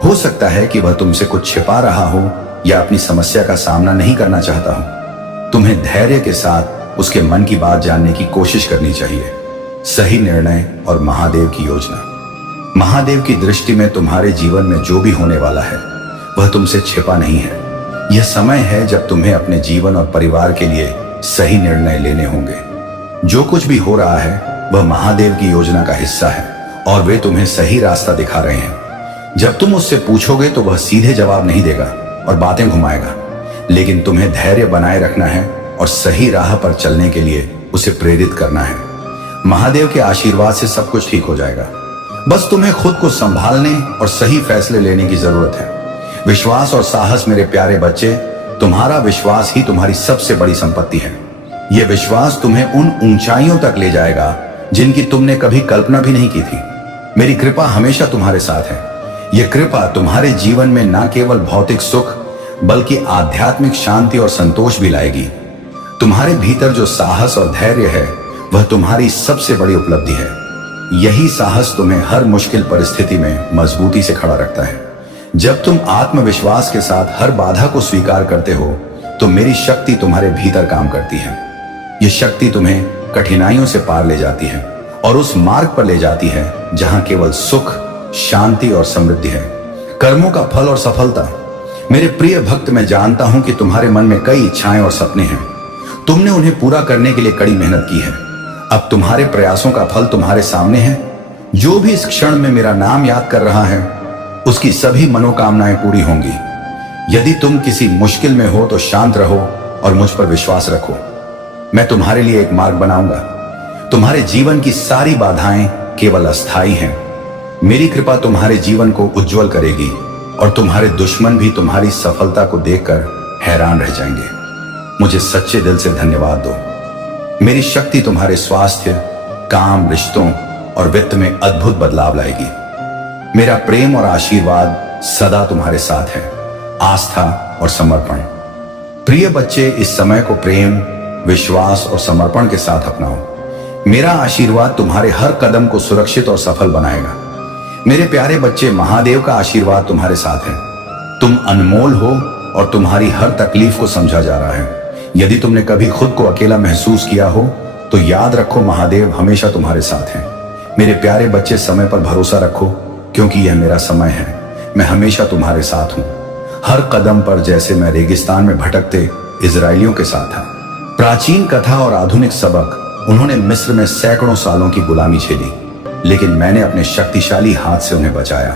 हो सकता है कि वह तुमसे कुछ छिपा रहा हो या अपनी समस्या का सामना नहीं करना चाहता हो। तुम्हें धैर्य के साथ उसके मन की बात जानने की कोशिश करनी चाहिए। सही निर्णय और महादेव की योजना। महादेव की दृष्टि में तुम्हारे जीवन में जो भी होने वाला है वह तुमसे छिपा नहीं है। यह समय है जब तुम्हें अपने जीवन और परिवार के लिए सही निर्णय लेने होंगे। जो कुछ भी हो रहा है वह महादेव की योजना का हिस्सा है और वे तुम्हें सही रास्ता दिखा रहे हैं। जब तुम उससे पूछोगे तो वह सीधे जवाब नहीं देगा और बातें घुमाएगा, लेकिन तुम्हें धैर्य बनाए रखना है और सही राह पर चलने के लिए उसे प्रेरित करना है। महादेव के आशीर्वाद से सब कुछ ठीक हो जाएगा। बस तुम्हें खुद को संभालने और सही फैसले लेने की जरूरत है। विश्वास और साहस मेरे प्यारे बच्चे, तुम्हारा विश्वास ही तुम्हारी सबसे बड़ी संपत्ति है। यह विश्वास तुम्हें उन ऊंचाइयों तक ले जाएगा जिनकी तुमने कभी कल्पना भी नहीं की थी। मेरी कृपा हमेशा तुम्हारे साथ है। यह कृपा तुम्हारे जीवन में न केवल भौतिक सुख बल्कि आध्यात्मिक शांति और संतोष भी लाएगी। तुम्हारे भीतर जो साहस और धैर्य है वह तुम्हारी सबसे बड़ी उपलब्धि है। यही साहस तुम्हें हर मुश्किल परिस्थिति में मजबूती से खड़ा रखता है। जब तुम आत्मविश्वास के साथ हर बाधा को स्वीकार करते हो तो मेरी शक्ति तुम्हारे भीतर काम करती है। यह शक्ति तुम्हें कठिनाइयों से पार ले जाती है और उस मार्ग पर ले जाती है जहां केवल सुख, शांति और समृद्धि है। कर्मों का फल और सफलता। मेरे प्रिय भक्त, मैं जानता हूं कि तुम्हारे मन में कई इच्छाएं और सपने हैं। तुमने उन्हें पूरा करने के लिए कड़ी मेहनत की है। अब तुम्हारे प्रयासों का फल तुम्हारे सामने है। जो भी इस क्षण में मेरा नाम याद कर रहा है उसकी सभी मनोकामनाएं पूरी होंगी। यदि तुम किसी मुश्किल में हो तो शांत रहो और मुझ पर विश्वास रखो। मैं तुम्हारे लिए एक मार्ग बनाऊंगा। तुम्हारे जीवन की सारी बाधाएं केवल अस्थायी हैं। मेरी कृपा तुम्हारे जीवन को उज्जवल करेगी और तुम्हारे दुश्मन भी तुम्हारी सफलता को देखकर हैरान रह जाएंगे। मुझे सच्चे दिल से धन्यवाद दो। मेरी शक्ति तुम्हारे स्वास्थ्य, काम, रिश्तों और वित्त में अद्भुत बदलाव लाएगी। मेरा प्रेम और आशीर्वाद सदा तुम्हारे साथ है। आस्था और समर्पण। प्रिय बच्चे, इस समय को प्रेम, विश्वास और समर्पण के साथ अपनाओ। मेरा आशीर्वाद तुम्हारे हर कदम को सुरक्षित और सफल बनाएगा। मेरे प्यारे बच्चे, महादेव का आशीर्वाद तुम्हारे साथ है। तुम अनमोल हो और तुम्हारी हर तकलीफ को समझा जा रहा है। यदि तुमने कभी खुद को अकेला महसूस किया हो तो याद रखो, महादेव हमेशा तुम्हारे साथ है। मेरे प्यारे बच्चे, समय पर भरोसा रखो क्योंकि यह मेरा समय है। मैं हमेशा तुम्हारे साथ हूं। हर कदम पर जैसे मैं रेगिस्तान में भटकते इजरायलियों के साथ था। प्राचीन कथा और आधुनिक सबक। उन्होंने मिस्र में सैकड़ों सालों की गुलामी झेली, लेकिन मैंने अपने शक्तिशाली हाथ से उन्हें बचाया।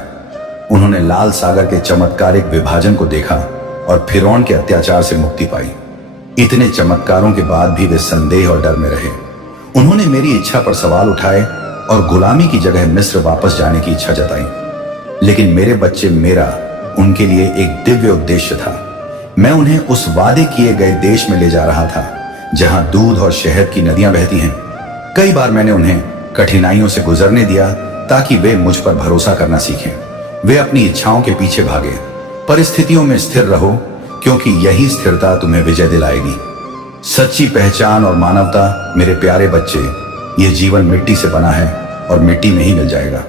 उन्होंने लाल सागर के चमत्कारिक विभाजन को देखा और फिरौन के अत्याचार से मुक्ति पाई। इतने चमत्कारों के बाद भी वे संदेह और डर में रहे। उन्होंने मेरी इच्छा पर सवाल उठाए और गुलामी की जगह मिस्र वापस जाने की इच्छा जताई। लेकिन मेरे बच्चे, मेरा उनके लिए एक दिव्य उद्देश्य था। मैं उन्हें उस वादे किए गए देश में ले जा रहा था जहां दूध और शहद की नदियां बहती हैं। कई बार मैंने उन्हें कठिनाइयों से गुजरने दिया ताकि वे मुझ पर भरोसा करना सीखें। वे अपनी इच्छाओं के पीछे भागे। परिस्थितियों में स्थिर रहो क्योंकि यही स्थिरता तुम्हें विजय दिलाएगी। सच्ची पहचान और मानवता। मेरे प्यारे बच्चे, ये जीवन मिट्टी से बना है और मिट्टी में ही मिल जाएगा।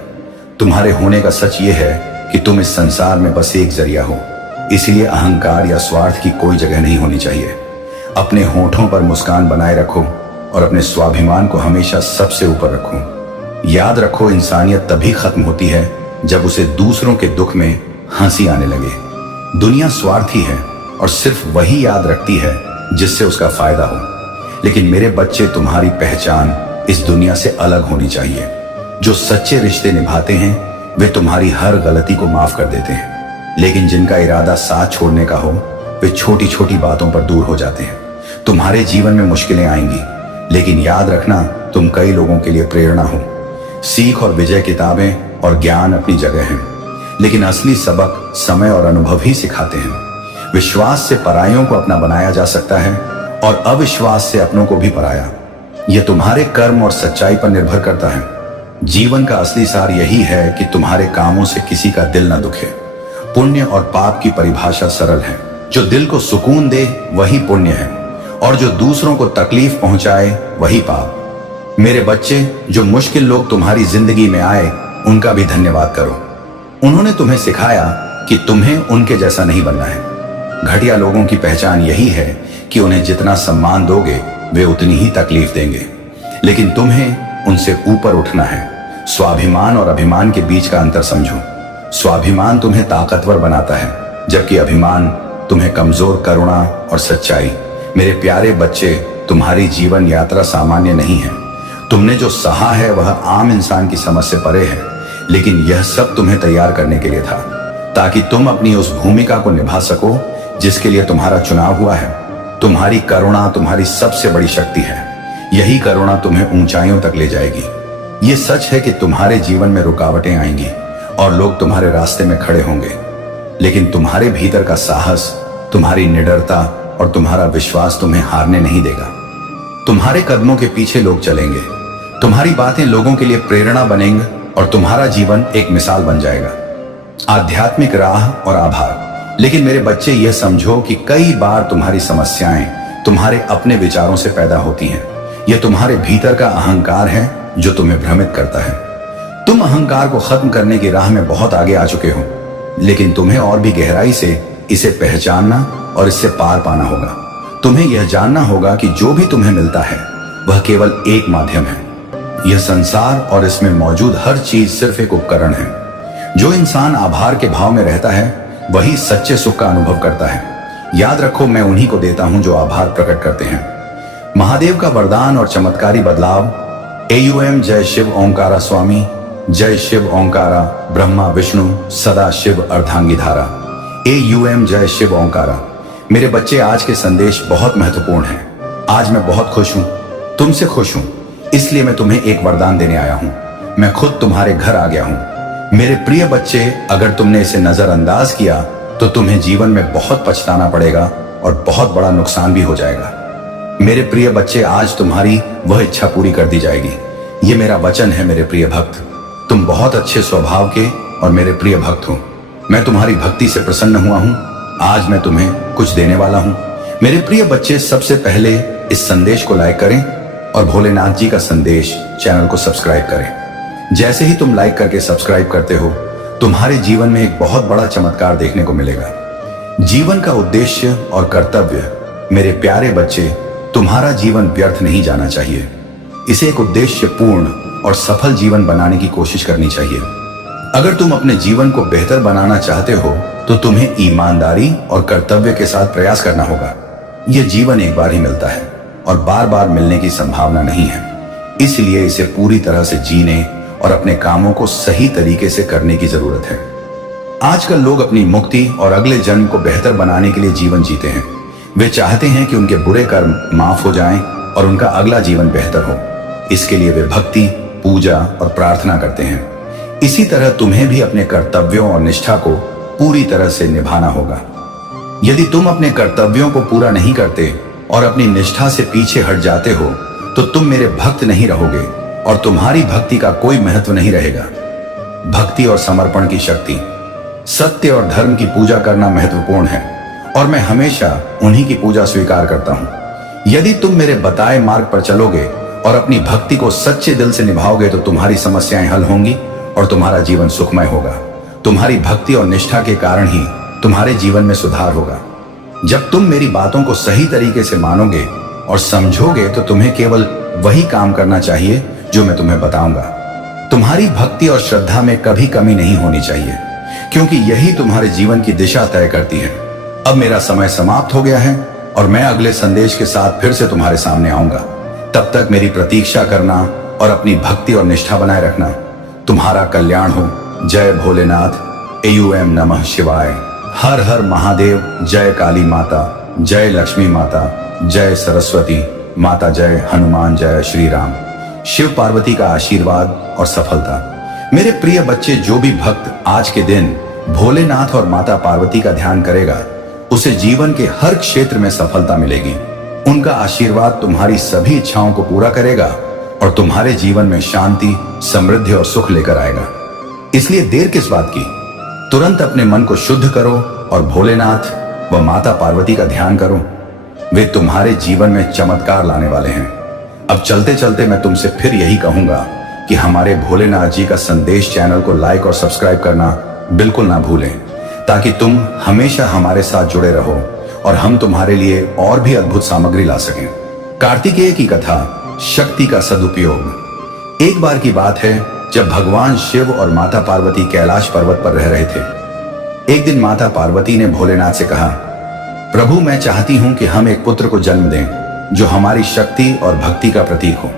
तुम्हारे होने का सच ये है कि तुम इस संसार में बस एक जरिया हो। इसलिए अहंकार या स्वार्थ की कोई जगह नहीं होनी चाहिए। अपने होठों पर मुस्कान बनाए रखो और अपने स्वाभिमान को हमेशा सबसे ऊपर रखो। याद रखो, इंसानियत तभी खत्म होती है जब उसे दूसरों के दुख में हंसी आने लगे। दुनिया स्वार्थी है और सिर्फ वही याद रखती है जिससे उसका फायदा हो। लेकिन मेरे बच्चे, तुम्हारी पहचान इस दुनिया से अलग होनी चाहिए। जो सच्चे रिश्ते निभाते हैं वे तुम्हारी हर गलती को माफ कर देते हैं, लेकिन जिनका इरादा साथ छोड़ने का हो वे छोटी छोटी बातों पर दूर हो जाते हैं। तुम्हारे जीवन में मुश्किलें आएंगी, लेकिन याद रखना, तुम कई लोगों के लिए प्रेरणा हो। सीख और विजय किताबें और ज्ञान अपनी जगह हैं, लेकिन असली सबक समय और अनुभव ही सिखाते हैं। विश्वास से परायों को अपना बनाया जा सकता है और अविश्वास से अपनों को भी पराया। यह तुम्हारे कर्म और सच्चाई पर निर्भर करता है। जीवन का असली सार यही है कि तुम्हारे कामों से किसी का दिल न दुखे। पुण्य और पाप की परिभाषा सरल है। जो दिल को सुकून दे वही पुण्य है और जो दूसरों को तकलीफ पहुंचाए वही पाप। मेरे बच्चे, जो मुश्किल लोग तुम्हारी जिंदगी में आए उनका भी धन्यवाद करो। उन्होंने तुम्हें सिखाया कि तुम्हें उनके जैसा नहीं बनना है। घटिया लोगों की पहचान यही है कि उन्हें जितना सम्मान दोगे वे उतनी ही तकलीफ देंगे, लेकिन तुम्हें उनसे ऊपर उठना है। स्वाभिमान और अभिमान के बीच का अंतर समझो। स्वाभिमान तुम्हें ताकतवर बनाता है, जबकि अभिमान तुम्हें कमजोर। करुणा और सच्चाई। मेरे प्यारे बच्चे, तुम्हारी जीवन यात्रा सामान्य नहीं है। तुमने जो सहा है वह आम इंसान की समझ से परे है। लेकिन यह सब तुम्हें तैयार करने के लिए था, ताकि तुम अपनी उस भूमिका को निभा सको जिसके लिए तुम्हारा चुनाव हुआ है। तुम्हारी करुणा तुम्हारी सबसे बड़ी शक्ति है। यही करुणा तुम्हें ऊंचाइयों तक ले जाएगी। ये सच है कि तुम्हारे जीवन में रुकावटें आएंगी और लोग तुम्हारे रास्ते में खड़े होंगे, लेकिन तुम्हारे भीतर का साहस, तुम्हारी निडरता और तुम्हारा विश्वास तुम्हें हारने नहीं देगा। तुम्हारे कदमों के पीछे लोग चलेंगे, तुम्हारी बातें लोगों के लिए प्रेरणा बनेंगी और तुम्हारा जीवन एक मिसाल बन जाएगा। आध्यात्मिक राह और आभार। लेकिन मेरे बच्चे, यह समझो कि कई बार तुम्हारी समस्याएं तुम्हारे अपने विचारों से पैदा होती हैं। यह तुम्हारे भीतर का अहंकार है जो तुम्हें भ्रमित करता है। तुम अहंकार को खत्म करने की राह में बहुत आगे आ चुके हो, लेकिन तुम्हें और भी गहराई से इसे पहचानना और इससे पार पाना होगा। तुम्हें यह जानना होगा कि जो भी तुम्हें मिलता है वह केवल एक माध्यम है। यह संसार और इसमें मौजूद हर चीज सिर्फ एक उपकरण है। जो इंसान आभार के भाव में रहता है वही सच्चे सुख का अनुभव करता है। याद रखो, मैं उन्हीं को देता हूं जो आभार प्रकट करते हैं। महादेव का वरदान और चमत्कारी बदलाव। AUM जय शिव ओंकारा स्वामी, जय शिव ओंकारा ब्रह्मा विष्णु सदा शिव अर्धांगिधारा। AUM जय शिव ओंकारा। मेरे बच्चे, आज के संदेश बहुत महत्वपूर्ण है। आज मैं बहुत खुश हूं, तुमसे खुश हूं, इसलिए मैं तुम्हें एक वरदान देने आया हूं। मैं खुद तुम्हारे घर आ गया हूं। मेरे प्रिय बच्चे, अगर तुमने इसे नजरअंदाज किया तो तुम्हें जीवन में बहुत पछताना पड़ेगा और बहुत बड़ा नुकसान भी हो जाएगा। मेरे प्रिय बच्चे, आज तुम्हारी वह इच्छा पूरी कर दी जाएगी। ये मेरा वचन है मेरे प्रिय भक्त। तुम बहुत अच्छे स्वभाव के और मेरे प्रिय भक्त हो। मैं तुम्हारी भक्ति से प्रसन्न हुआ हूं। आज मैं तुम्हें कुछ देने वाला हूं। मेरे प्रिय बच्चे, सबसे पहले इस संदेश को लाइक करें और भोलेनाथ जी का संदेश चैनल को सब्सक्राइब करें। जैसे ही तुम लाइक करके सब्सक्राइब करते हो, तुम्हारे जीवन में एक बहुत बड़ा चमत्कार देखने को मिलेगा। जीवन का उद्देश्य और कर्तव्य। मेरे प्यारे बच्चे, तुम्हारा जीवन व्यर्थ नहीं जाना चाहिए। इसे एक उद्देश्य पूर्ण और सफल जीवन बनाने की कोशिश करनी चाहिए। अगर तुम अपने जीवन को बेहतर बनाना चाहते हो तो तुम्हें ईमानदारी और कर्तव्य के साथ प्रयास करना होगा। यह जीवन एक बार ही मिलता है और बार बार मिलने की संभावना नहीं है, इसलिए इसे पूरी तरह से जीने और अपने कामों को सही तरीके से करने की जरूरत है। आजकल लोग अपनी मुक्ति और अगले जन्म को बेहतर बनाने के लिए जीवन जीते हैं। वे चाहते हैं कि उनके बुरे कर्म माफ हो जाएं और उनका अगला जीवन बेहतर हो। इसके लिए वे भक्ति, पूजा और प्रार्थना करते हैं। इसी तरह तुम्हें भी अपने कर्तव्यों और निष्ठा को पूरी तरह से निभाना होगा। यदि तुम अपने कर्तव्यों को पूरा नहीं करते और अपनी निष्ठा से पीछे हट जाते हो तो तुम मेरे भक्त नहीं रहोगे और तुम्हारी भक्ति का कोई महत्व नहीं रहेगा। भक्ति और समर्पण की शक्ति। सत्य और धर्म की पूजा करना महत्वपूर्ण है और मैं हमेशा उन्हीं की पूजा स्वीकार करता हूं। यदि तुम मेरे बताए मार्ग पर चलोगे और अपनी भक्ति को सच्चे दिल से निभाओगे तो तुम्हारी समस्याएं हल होंगी और तुम्हारा जीवन सुखमय होगा। तुम्हारी भक्ति और निष्ठा के कारण ही तुम्हारे जीवन में सुधार होगा। जब तुम मेरी बातों को सही तरीके से मानोगे और समझोगे तो तुम्हें केवल वही काम करना चाहिए जो मैं तुम्हें बताऊंगा। तुम्हारी भक्ति और श्रद्धा में कभी कमी नहीं होनी चाहिए, क्योंकि यही तुम्हारे जीवन की दिशा तय करती है। अब मेरा समय समाप्त हो गया है और मैं अगले संदेश के साथ फिर से तुम्हारे सामने आऊंगा। तब तक मेरी प्रतीक्षा करना और अपनी भक्ति और निष्ठा बनाए रखना। तुम्हारा कल्याण हो। जय भोलेनाथ। AUM नमः शिवाय। हर हर महादेव। जय काली माता, जय लक्ष्मी माता, जय सरस्वती माता, जय हनुमान, जय श्री राम। शिव पार्वती का आशीर्वाद और सफलता। मेरे प्रिय बच्चे, जो भी भक्त आज के दिन भोलेनाथ और माता पार्वती का ध्यान करेगा उसे जीवन के हर क्षेत्र में सफलता मिलेगी। उनका आशीर्वाद तुम्हारी सभी इच्छाओं को पूरा करेगा और तुम्हारे जीवन में शांति, समृद्धि और सुख लेकर आएगा। इसलिए देर किस बात की, तुरंत अपने मन को शुद्ध करो और भोलेनाथ व माता पार्वती का ध्यान करो। वे तुम्हारे जीवन में चमत्कार लाने वाले हैं। अब चलते चलते मैं तुमसे फिर यही कहूंगा कि हमारे भोलेनाथ जी का संदेश चैनल को लाइक और सब्सक्राइब करना बिल्कुल ना भूलें, ताकि तुम हमेशा हमारे साथ जुड़े रहो और हम तुम्हारे लिए और भी अद्भुत सामग्री ला सकें। कार्तिकेय की कथा, शक्ति का सदुपयोग। एक बार की बात है जब भगवान शिव और माता पार्वती कैलाश पर्वत पर रह रहे थे। एक दिन माता पार्वती ने भोलेनाथ से कहा, प्रभु, मैं चाहती हूं कि हम एक पुत्र को जन्म दें जो हमारी शक्ति और भक्ति का प्रतीक हो।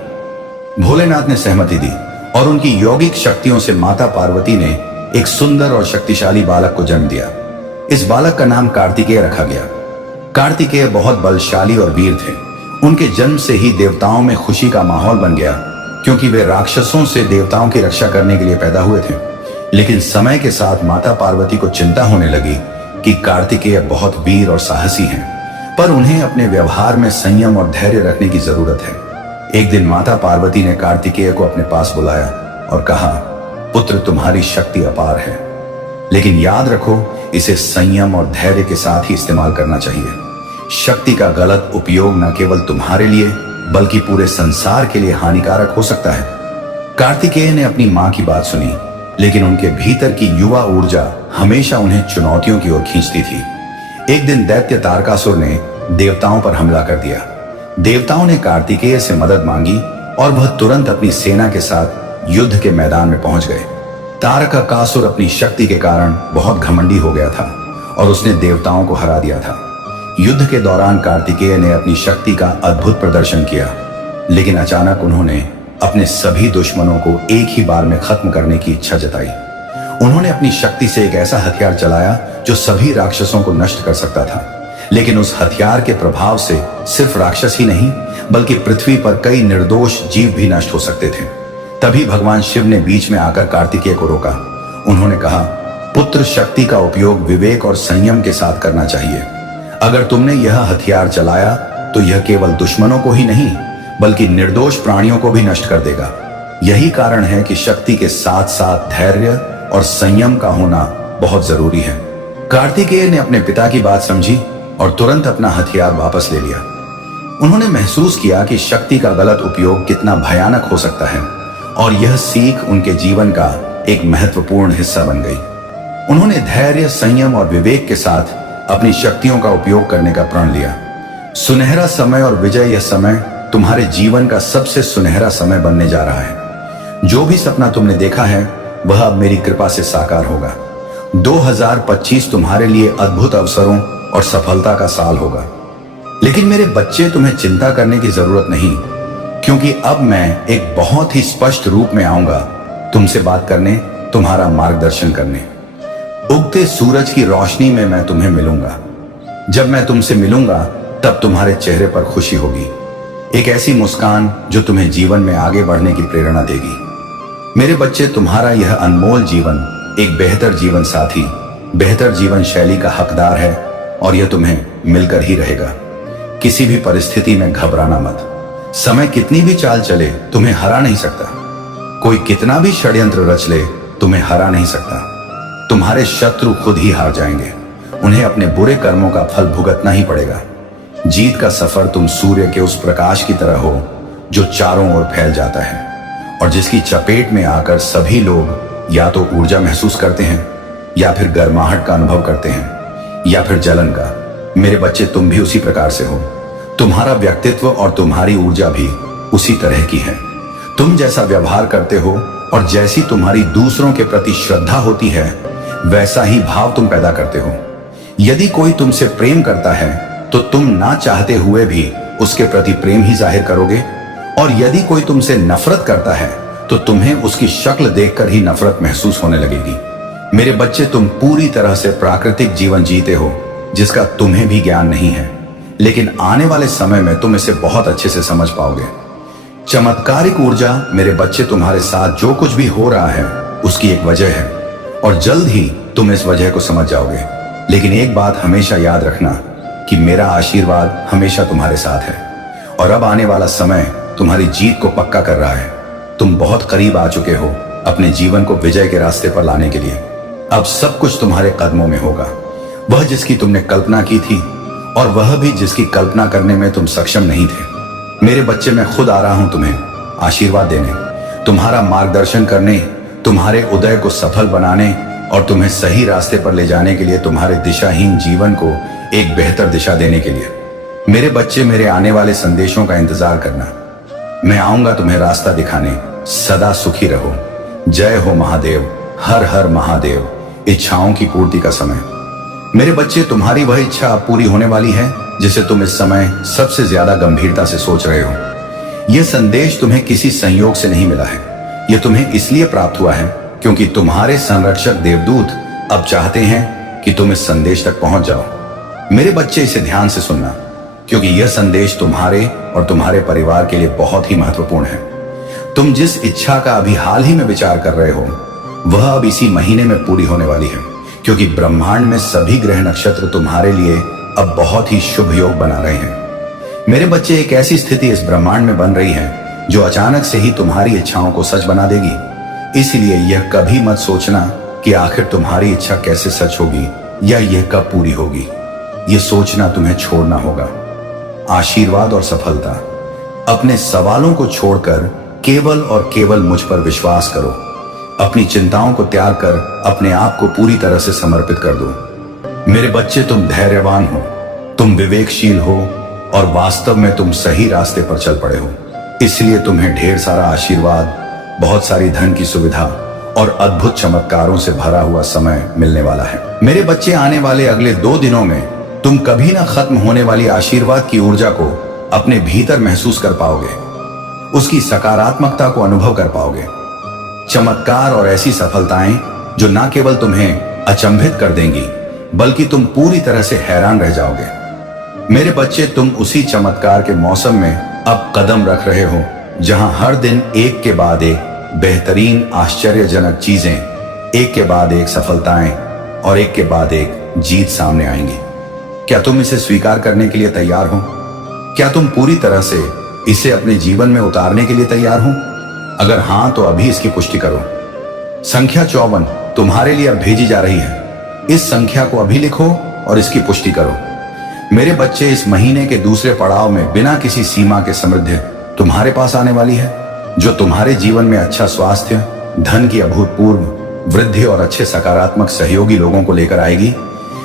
भोलेनाथ ने सहमति दी और उनकी यौगिक शक्तियों से माता पार्वती ने एक सुंदर और शक्तिशाली बालक को जन्म दिया। इस बालक का नाम कार्तिकेय रखा गया। कार्तिकेय बहुत बलशाली और वीर थे। उनके जन्म से ही देवताओं में खुशी का माहौल बन गया, क्योंकि वे राक्षसों से देवताओं की रक्षा करने के लिए पैदा हुए थे। लेकिन समय के साथ माता पार्वती को चिंता होने लगी कि कार्तिकेय बहुत वीर और साहसी हैं, पर उन्हें अपने व्यवहार में संयम और धैर्य रखने की जरूरत है। एक दिन माता पार्वती ने कार्तिकेय को अपने पास बुलाया और कहा, पुत्र, तुम्हारी शक्ति अपार है, लेकिन याद रखो, इसे संयम और धैर्य के साथ ही इस्तेमाल करना चाहिए। शक्ति का गलत उपयोग न केवल तुम्हारे लिए बल्कि पूरे संसार के लिए हानिकारक हो सकता है। कार्तिकेय ने अपनी मां की बात सुनी, लेकिन उनके भीतर की युवा ऊर्जा हमेशा उन्हें चुनौतियों की ओर खींचती थी। एक दिन दैत्य तारकासुर ने देवताओं पर हमला कर दिया। देवताओं ने कार्तिकेय से मदद मांगी और वह तुरंत अपनी सेना के साथ युद्ध के मैदान में पहुंच गए। तारकासुर अपनी शक्ति के कारण बहुत घमंडी हो गया था और उसने देवताओं को हरा दिया था। युद्ध के दौरान कार्तिकेय ने अपनी शक्ति का अद्भुत प्रदर्शन किया, लेकिन अचानक उन्होंने अपने सभी दुश्मनों को एक ही बार में खत्म करने की इच्छा जताई। उन्होंने अपनी शक्ति से एक ऐसा हथियार चलाया जो सभी राक्षसों को नष्ट कर सकता था। लेकिन उस हथियार के प्रभाव से सिर्फ राक्षस ही नहीं बल्कि पृथ्वी पर कई निर्दोष जीव भी नष्ट हो सकते थे। तभी भगवान शिव ने बीच में आकर कार्तिकेय को रोका। उन्होंने कहा, पुत्र, शक्ति का उपयोग विवेक और संयम के साथ करना चाहिए। अगर तुमने यह हथियार चलाया तो यह केवल दुश्मनों को ही नहीं बल्कि निर्दोष प्राणियों को भी नष्ट कर देगा। यही कारण है कि शक्ति के साथ साथ धैर्य और संयम का होना बहुत जरूरी है। कार्तिकेय ने अपने पिता की बात समझी और तुरंत अपना हथियार वापस ले लिया। उन्होंने महसूस किया कि शक्ति का गलत उपयोग कितना भयानक हो सकता है और यह सीख उनके जीवन का एक महत्वपूर्ण हिस्सा बन गई। उन्होंने धैर्य, संयम और विवेक के साथ अपनी शक्तियों का उपयोग करने का प्रण लिया। सुनहरा समय और विजय, यह समय तुम्हारे जीवन का सबसे सुनहरा समय बनने जा रहा है। जो भी सपना तुमने देखा है वह अब मेरी कृपा से साकार होगा। 2025 तुम्हारे लिए अद्भुत अवसरों और सफलता का साल होगा। लेकिन मेरे बच्चे, तुम्हें चिंता करने की जरूरत नहीं, क्योंकि अब मैं एक बहुत ही स्पष्ट रूप में आऊंगा तुमसे बात करने, तुम्हारा मार्गदर्शन करने। उगते सूरज की रोशनी में मैं तुम्हें मिलूंगा। जब मैं तुमसे मिलूंगा तब तुम्हारे चेहरे पर खुशी होगी, एक ऐसी मुस्कान जो तुम्हें जीवन में आगे बढ़ने की प्रेरणा देगी। मेरे बच्चे, तुम्हारा यह अनमोल जीवन एक बेहतर जीवन साथी, बेहतर जीवन शैली का हकदार है और यह तुम्हें मिलकर ही रहेगा। किसी भी परिस्थिति में घबराना मत। समय कितनी भी चाल चले तुम्हें हरा नहीं सकता। कोई कितना भी षड्यंत्र रच ले तुम्हें हरा नहीं सकता। तुम्हारे शत्रु खुद ही हार जाएंगे। उन्हें अपने बुरे कर्मों का फल भुगतना ही पड़ेगा। जीत का सफर तुम सूर्य के उस प्रकाश की तरह हो जो चारों ओर फैल जाता है और जिसकी चपेट में आकर सभी लोग या तो ऊर्जा महसूस करते हैं या फिर गर्माहट का अनुभव करते हैं या फिर जलन का। मेरे बच्चे, तुम भी उसी प्रकार से हो। तुम्हारा व्यक्तित्व और तुम्हारी ऊर्जा भी उसी तरह की है। तुम जैसा व्यवहार करते हो और जैसी तुम्हारी दूसरों के प्रति श्रद्धा होती है वैसा ही भाव तुम पैदा करते हो। यदि कोई तुमसे प्रेम करता है तो तुम ना चाहते हुए भी उसके प्रति प्रेम ही जाहिर करोगे, और यदि कोई तुमसे नफरत करता है तो तुम्हें उसकी शक्ल देखकर ही नफरत महसूस होने लगेगी। मेरे बच्चे, तुम पूरी तरह से प्राकृतिक जीवन जीते हो जिसका तुम्हें भी ज्ञान नहीं है, लेकिन आने वाले समय में तुम इसे बहुत अच्छे से समझ पाओगे। चमत्कारिक ऊर्जा, मेरे बच्चे, तुम्हारे साथ जो कुछ भी हो रहा है उसकी एक वजह है और जल्द ही तुम इस वजह को समझ जाओगे। लेकिन एक बात हमेशा याद रखना कि मेरा आशीर्वाद हमेशा तुम्हारे साथ है और अब आने वाला समय तुम्हारी जीत को पक्का कर रहा है। तुम बहुत करीब आ चुके हो अपने जीवन को विजय के रास्ते पर लाने के लिए। अब सब कुछ तुम्हारे कदमों में होगा। वह जिसकी तुमने कल्पना की थी और वह भी जिसकी कल्पना करने में तुम सक्षम नहीं थे। मेरे बच्चे, मैं खुद आ रहा हूं तुम्हें आशीर्वाद देने, तुम्हारा मार्गदर्शन करने, तुम्हारे उदय को सफल बनाने और तुम्हें सही रास्ते पर ले जाने के लिए, तुम्हारे दिशाहीन जीवन को एक बेहतर दिशा देने के लिए। मेरे बच्चे, मेरे आने वाले संदेशों का इंतजार करना। मैं आऊंगा तुम्हें रास्ता दिखाने। सदा सुखी रहो। जय हो महादेव। हर हर महादेव। इच्छाओं की पूर्ति का समय। मेरे बच्चे, तुम्हारी वह इच्छा अब पूरी होने वाली है जिसे तुम इस समय सबसे ज्यादा गंभीरता से सोच रहे हो। यह संदेश तुम्हें किसी संयोग से नहीं मिला है। यह तुम्हें इसलिए प्राप्त हुआ है क्योंकि तुम्हारे संरक्षक देवदूत अब चाहते हैं कि तुम इस संदेश तक पहुंच जाओ। मेरे बच्चे, इसे ध्यान से सुनना, क्योंकि यह संदेश तुम्हारे और तुम्हारे परिवार के लिए बहुत ही महत्वपूर्ण है। तुम जिस इच्छा का अभी हाल ही में विचार कर रहे हो वह अब इसी महीने में पूरी होने वाली है, क्योंकि ब्रह्मांड में सभी ग्रह नक्षत्र तुम्हारे लिए अब बहुत ही शुभ योग बना रहे हैं। मेरे बच्चे, एक ऐसी स्थिति इस ब्रह्मांड में बन रही है जो अचानक से ही तुम्हारी इच्छाओं को सच बना देगी। इसलिए यह कभी मत सोचना कि आखिर तुम्हारी इच्छा कैसे सच होगी या यह कब पूरी होगी। यह सोचना तुम्हें छोड़ना होगा। आशीर्वाद और सफलता, अपने सवालों को छोड़कर केवल और केवल मुझ पर विश्वास करो। अपनी चिंताओं को त्याग कर अपने आप को पूरी तरह से समर्पित कर दो। मेरे बच्चे, तुम धैर्यवान हो, तुम विवेकशील हो और वास्तव में तुम सही रास्ते पर चल पड़े हो। इसलिए तुम्हें ढेर सारा आशीर्वाद, बहुत सारी धन की सुविधा और अद्भुत चमत्कारों से भरा हुआ समय मिलने वाला है। मेरे बच्चे, आने वाले अगले 2 दिनों में तुम कभी ना खत्म होने वाली आशीर्वाद की ऊर्जा को अपने भीतर महसूस कर पाओगे, उसकी सकारात्मकता को अनुभव कर पाओगे। चमत्कार और ऐसी सफलताएं जो ना केवल तुम्हें अचंभित कर देंगी बल्कि तुम पूरी तरह से हैरान रह जाओगे। मेरे बच्चे, तुम उसी चमत्कार के मौसम में अब कदम रख रहे हो जहां हर दिन एक के बाद एक बेहतरीन आश्चर्यजनक चीजें, एक के बाद एक सफलताएं और एक के बाद एक जीत सामने आएंगी। क्या तुम इसे स्वीकार करने के लिए तैयार हो? क्या तुम पूरी तरह से इसे अपने जीवन में उतारने के लिए तैयार हो? अगर हां तो अभी इसकी पुष्टि करो। संख्या 54 तुम्हारे लिए अब भेजी जा रही है। इस संख्या को अभी लिखो और इसकी पुष्टि करो। मेरे बच्चे, इस महीने के दूसरे पड़ाव में बिना किसी सीमा के समृद्धि तुम्हारे पास आने वाली है, जो तुम्हारे जीवन में अच्छा स्वास्थ्य, धन की अभूतपूर्व वृद्धि और अच्छे सकारात्मक सहयोगी लोगों को लेकर आएगी।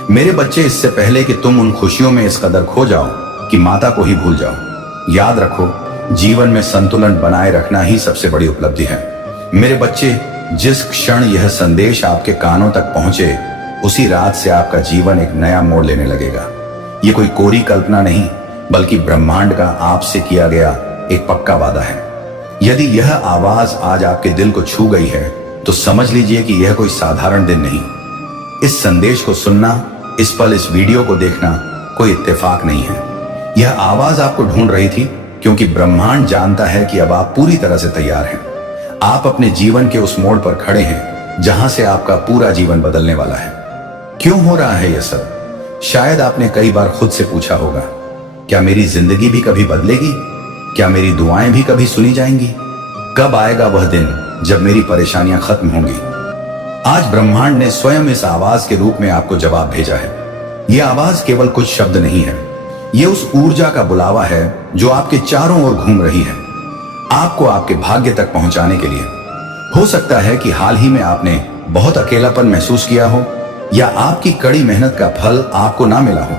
मेरे बच्चे, इससे पहले कि तुम उन खुशियों में इस कदर खो जाओ कि माता को ही भूल जाओ, याद रखो, जीवन में संतुलन बनाए रखना ही सबसे बड़ी उपलब्धि है। मेरे बच्चे, जिस क्षण यह संदेश आपके कानों तक पहुंचे उसी रात से आपका जीवन एक नया मोड़ लेने लगेगा। ये कोई कोरी कल्पना नहीं बल्कि ब्रह्मांड का आपसे किया गया एक पक्का वादा है। यदि यह आवाज आज आपके दिल को छू गई है तो समझ लीजिए कि यह कोई साधारण दिन नहीं। इस संदेश को सुनना, इस पल इस वीडियो को देखना कोई इत्तेफाक नहीं है। यह आवाज आपको ढूंढ रही थी क्योंकि ब्रह्मांड जानता है कि अब आप पूरी तरह से तैयार हैं। आप अपने जीवन के उस मोड़ पर खड़े हैं जहां से आपका पूरा जीवन बदलने वाला है। क्यों हो रहा है यह सब? शायद आपने कई बार खुद से पूछा होगा, क्या मेरी जिंदगी भी कभी बदलेगी? क्या मेरी दुआएं भी कभी सुनी जाएंगी? कब आएगा वह दिन जब मेरी परेशानियां खत्म होंगी? आज ब्रह्मांड ने स्वयं इस आवाज के रूप में आपको जवाब भेजा है। यह आवाज केवल कुछ शब्द नहीं है, यह उस ऊर्जा का बुलावा है जो आपके चारों ओर घूम रही है, आपको आपके भाग्य तक पहुंचाने के लिए। हो सकता है कि हाल ही में आपने बहुत अकेलापन महसूस किया हो या आपकी कड़ी मेहनत का फल आपको ना मिला हो।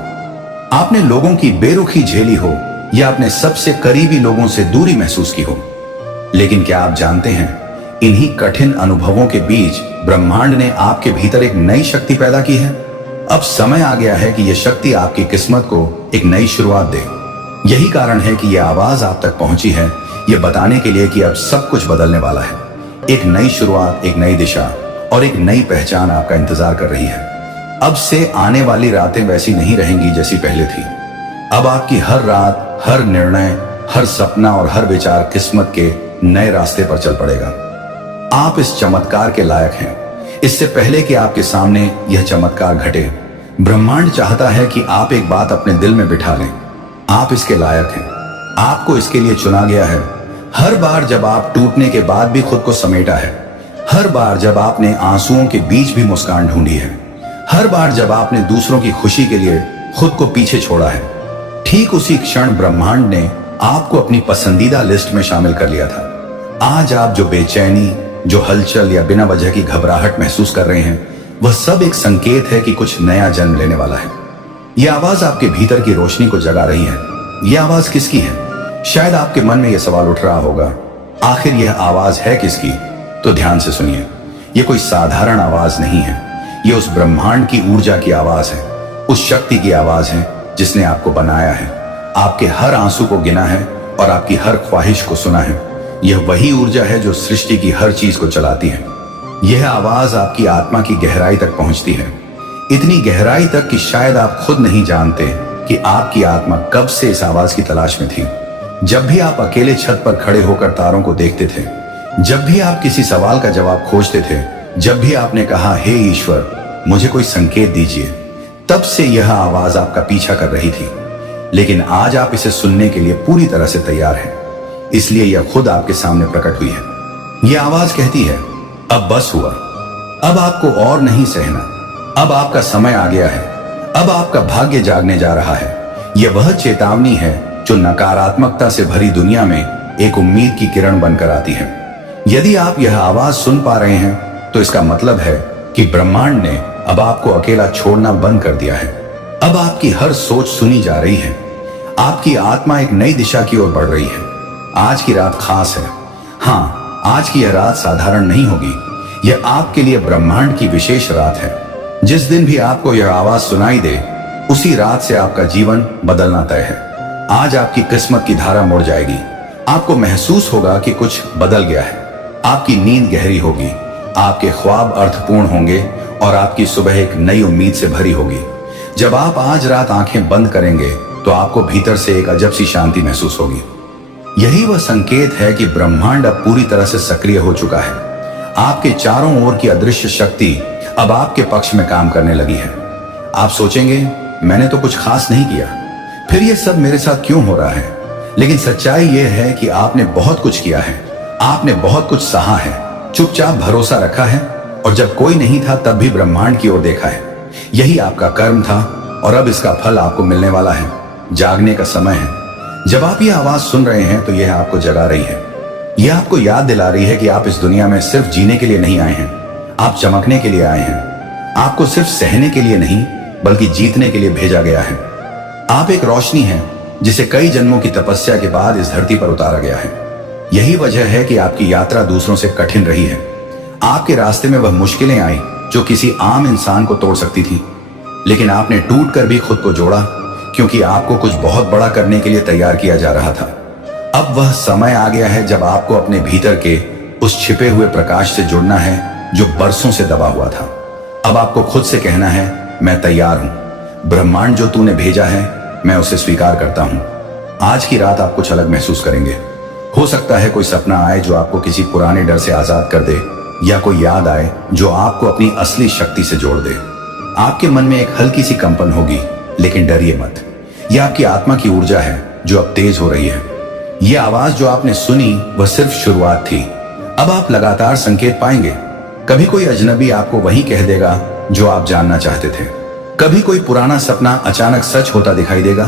आपने लोगों की बेरुखी झेली हो या अपने सबसे करीबी लोगों से दूरी महसूस की हो। लेकिन क्या आप जानते हैं, इन्हीं कठिन अनुभवों के बीच ब्रह्मांड ने आपके भीतर एक नई शक्ति पैदा की है। अब समय आ गया है कि यह शक्ति आपकी किस्मत को एक नई शुरुआत दे। यही कारण है कि यह आवाज आप तक पहुंची है, यह बताने के लिए कि अब सब कुछ बदलने वाला है। एक नई शुरुआत, एक नई दिशा और एक नई पहचान आपका इंतजार कर रही है। अब से आने वाली रातें वैसी नहीं रहेंगी जैसी पहले थी। अब आपकी हर रात, हर निर्णय, हर सपना और हर विचार किस्मत के नए रास्ते पर चल पड़ेगा। आप इस चमत्कार के लायक हैं। इससे पहले कि आपके सामने यह चमत्कार घटे, ब्रह्मांड चाहता है कि आप एक बात अपने दिल में बिठा लें, आप इसके लायक हैं। आपको इसके लिए चुना गया है। हर बार जब आप टूटने के बाद भी खुद को समेटा है, हर बार जब आपने आंसुओं के बीच भी मुस्कान ढूंढी है, हर बार जब आपने दूसरों की खुशी के लिए खुद को पीछे छोड़ा है, ठीक उसी क्षण ब्रह्मांड ने आपको अपनी पसंदीदा लिस्ट में शामिल कर लिया था। आज आप जो बेचैनी, जो हलचल या बिना वजह की घबराहट महसूस कर रहे हैं, वह सब एक संकेत है कि कुछ नया जन्म लेने वाला है। यह आवाज आपके भीतर की रोशनी को जगा रही है। यह आवाज किसकी है? शायद आपके मन में यह सवाल उठ रहा होगा, आखिर यह आवाज है किसकी? तो ध्यान से सुनिए, यह कोई साधारण आवाज नहीं है। यह उस ब्रह्मांड की ऊर्जा की आवाज है, उस शक्ति की आवाज है जिसने आपको बनाया है, आपके हर आंसू को गिना है और आपकी हर ख्वाहिश को सुना है। यह वही ऊर्जा है जो सृष्टि की हर चीज को चलाती है। यह आवाज आपकी आत्मा की गहराई तक पहुंचती है, इतनी गहराई तक कि शायद आप खुद नहीं जानते कि आपकी आत्मा कब से इस आवाज की तलाश में थी। जब भी आप अकेले छत पर खड़े होकर तारों को देखते थे, जब भी आप किसी सवाल का जवाब खोजते थे, जब भी आपने कहा, हे ईश्वर मुझे कोई संकेत दीजिए, तब से यह आवाज आपका पीछा कर रही थी। लेकिन आज आप इसे सुनने के लिए पूरी तरह से तैयार हैं, इसलिए यह खुद आपके सामने प्रकट हुई है। यह आवाज कहती है, अब बस हुआ, अब आपको और नहीं सहना, अब आपका समय आ गया है, अब आपका भाग्य जागने जा रहा है। यह वह चेतावनी है जो नकारात्मकता से भरी दुनिया में एक उम्मीद की किरण बनकर आती है। यदि आप यह आवाज सुन पा रहे हैं तो इसका मतलब है कि ब्रह्मांड ने अब आपको अकेला छोड़ना बंद कर दिया है। अब आपकी हर सोच सुनी जा रही है, आपकी आत्मा एक नई दिशा की ओर बढ़ रही है। आज की रात खास है। हाँ, आज की यह रात साधारण नहीं होगी, यह आपके लिए ब्रह्मांड की विशेष रात है। जिस दिन भी आपको यह आवाज सुनाई दे, उसी रात से आपका जीवन बदलना तय है। आज आपकी किस्मत की धारा मुड़ जाएगी, आपको महसूस होगा कि कुछ बदल गया है। आपकी नींद गहरी होगी, आपके ख्वाब अर्थपूर्ण होंगे और आपकी सुबह एक नई उम्मीद से भरी होगी। जब आप आज रात आंखें बंद करेंगे तो आपको भीतर से एक अजब सी शांति महसूस होगी। यही वह संकेत है कि ब्रह्मांड अब पूरी तरह से सक्रिय हो चुका है। आपके चारों ओर की अदृश्य शक्ति अब आपके पक्ष में काम करने लगी है। आप सोचेंगे, मैंने तो कुछ खास नहीं किया, फिर यह सब मेरे साथ क्यों हो रहा है? लेकिन सच्चाई यह है कि आपने बहुत कुछ किया है, आपने बहुत कुछ सहा है, चुपचाप भरोसा रखा है और जब कोई नहीं था तब भी ब्रह्मांड की ओर देखा है। यही आपका कर्म था और अब इसका फल आपको मिलने वाला है। जागने का समय है। जब आप ये आवाज सुन रहे हैं तो यह आपको जगा रही है। यह आपको याद दिला रही है कि आप इस दुनिया में सिर्फ जीने के लिए नहीं आए हैं, आप चमकने के लिए आए हैं। आपको सिर्फ सहने के लिए नहीं बल्कि जीतने के लिए भेजा गया है। आप एक रोशनी हैं जिसे कई जन्मों की तपस्या के बाद इस धरती पर उतारा गया है। यही वजह है कि आपकी यात्रा दूसरों से कठिन रही है। आपके रास्ते में वह मुश्किलें आई जो किसी आम इंसान को तोड़ सकती थी, लेकिन आपने टूट कर भी खुद को जोड़ा, क्योंकि आपको कुछ बहुत बड़ा करने के लिए तैयार किया जा रहा था। अब वह समय आ गया है जब आपको अपने भीतर के उस छिपे हुए प्रकाश से जुड़ना है जो बरसों से दबा हुआ था। अब आपको खुद से कहना है, मैं तैयार हूं। ब्रह्मांड जो तूने भेजा है मैं उसे स्वीकार करता हूं। आज की रात आप कुछ अलग महसूस करेंगे। हो सकता है कोई सपना आए जो आपको किसी पुराने डर से आजाद कर दे, या कोई याद आए जो आपको अपनी असली शक्ति से जोड़ दे। आपके मन में एक हल्की सी कंपन होगी, लेकिन डरिए मत। यह आपकी आत्मा की ऊर्जा है जो अब तेज हो रही है। यह आवाज जो आपने सुनी वह सिर्फ शुरुआत थी। अब आप लगातार संकेत पाएंगे। कभी कोई अजनबी आपको वही कह देगा जो आप जानना चाहते थे। कभी कोई पुराना सपना अचानक सच होता दिखाई देगा।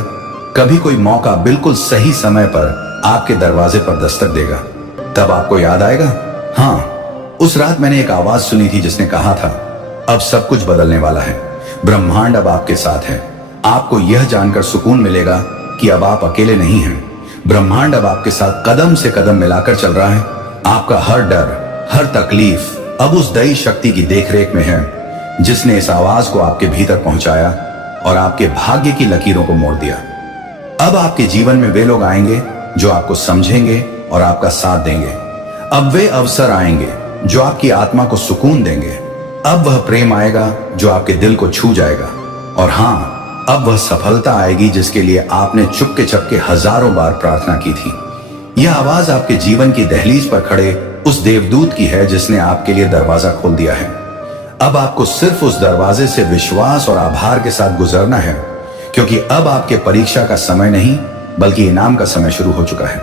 कभी कोई मौका बिल्कुल सही समय पर आपके दरवाजे पर दस्तक देगा। तब आपको याद आएगा, हाँ, उस रात मैंने एक आवाज सुनी थी जिसने कहा था, अब सब कुछ बदलने वाला है। ब्रह्मांड अब आपके साथ है। आपको यह जानकर सुकून मिलेगा कि अब आप अकेले नहीं हैं। ब्रह्मांड अब आपके साथ कदम से कदम मिलाकर चल रहा है। आपका हर डर, हर तकलीफ अब उस दैवी शक्ति की देखरेख में है जिसने इस आवाज को आपके भीतर पहुंचाया और आपके भाग्य की लकीरों को मोड़ दिया। अब आपके जीवन में वे लोग आएंगे जो आपको समझेंगे और आपका साथ देंगे। अब वे अवसर आएंगे जो आपकी आत्मा को सुकून देंगे। अब वह प्रेम आएगा जो आपके दिल को छू जाएगा। और हाँ, अब वह सफलता आएगी जिसके लिए आपने चुपके चपके हजारों बार प्रार्थना की थी। यह आवाज आपके जीवन की दहलीज पर खड़े उस देवदूत की है जिसने आपके लिए दरवाजा खोल दिया है। अब आपको सिर्फ उस दरवाजे से विश्वास और आभार के साथ गुजरना है, क्योंकि अब आपके परीक्षा का समय नहीं बल्कि इनाम का समय शुरू हो चुका है।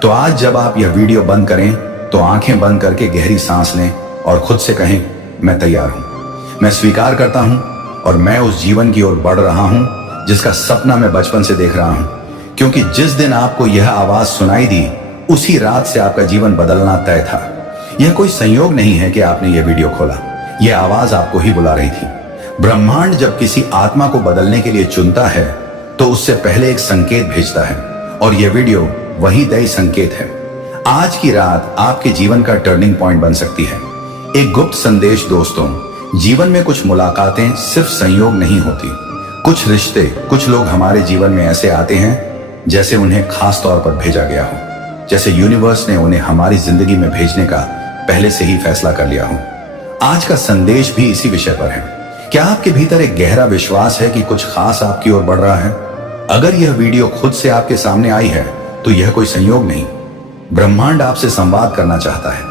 तो आज जब आप यह वीडियो बंद करें तो आंखें बंद करके गहरी सांस लें और खुद से कहें, मैं तैयार हूं, मैं स्वीकार करता हूं और मैं उस जीवन की ओर बढ़ रहा हूं जिसका सपना मैं बचपन से देख रहा हूं। क्योंकि जिस दिन आपको यह आवाज सुनाई दी उसी रात से आपका जीवन बदलना तय था। यह कोई संयोग नहीं है कि आपने यह वीडियो खोला, यह आवाज आपको ही बुला रही थी। ब्रह्मांड जब किसी आत्मा को बदलने के लिए चुनता है तो उससे पहले एक संकेत भेजता है, और यह वीडियो वही दैवी संकेत है। आज की रात आपके जीवन का टर्निंग पॉइंट बन सकती है। एक गुप्त संदेश दोस्तों, जीवन में कुछ मुलाकातें सिर्फ संयोग नहीं होती। कुछ रिश्ते, कुछ लोग हमारे जीवन में ऐसे आते हैं जैसे उन्हें खास तौर पर भेजा गया हो। जैसे यूनिवर्स ने उन्हें हमारी जिंदगी में भेजने का पहले से ही फैसला कर लिया हो। आज का संदेश भी इसी विषय पर है। क्या आपके भीतर एक गहरा विश्वास है कि कुछ खास आपकी ओर बढ़ रहा है? अगर यह वीडियो खुद से आपके सामने आई है तो यह कोई संयोग नहीं, ब्रह्मांड आपसे संवाद करना चाहता है।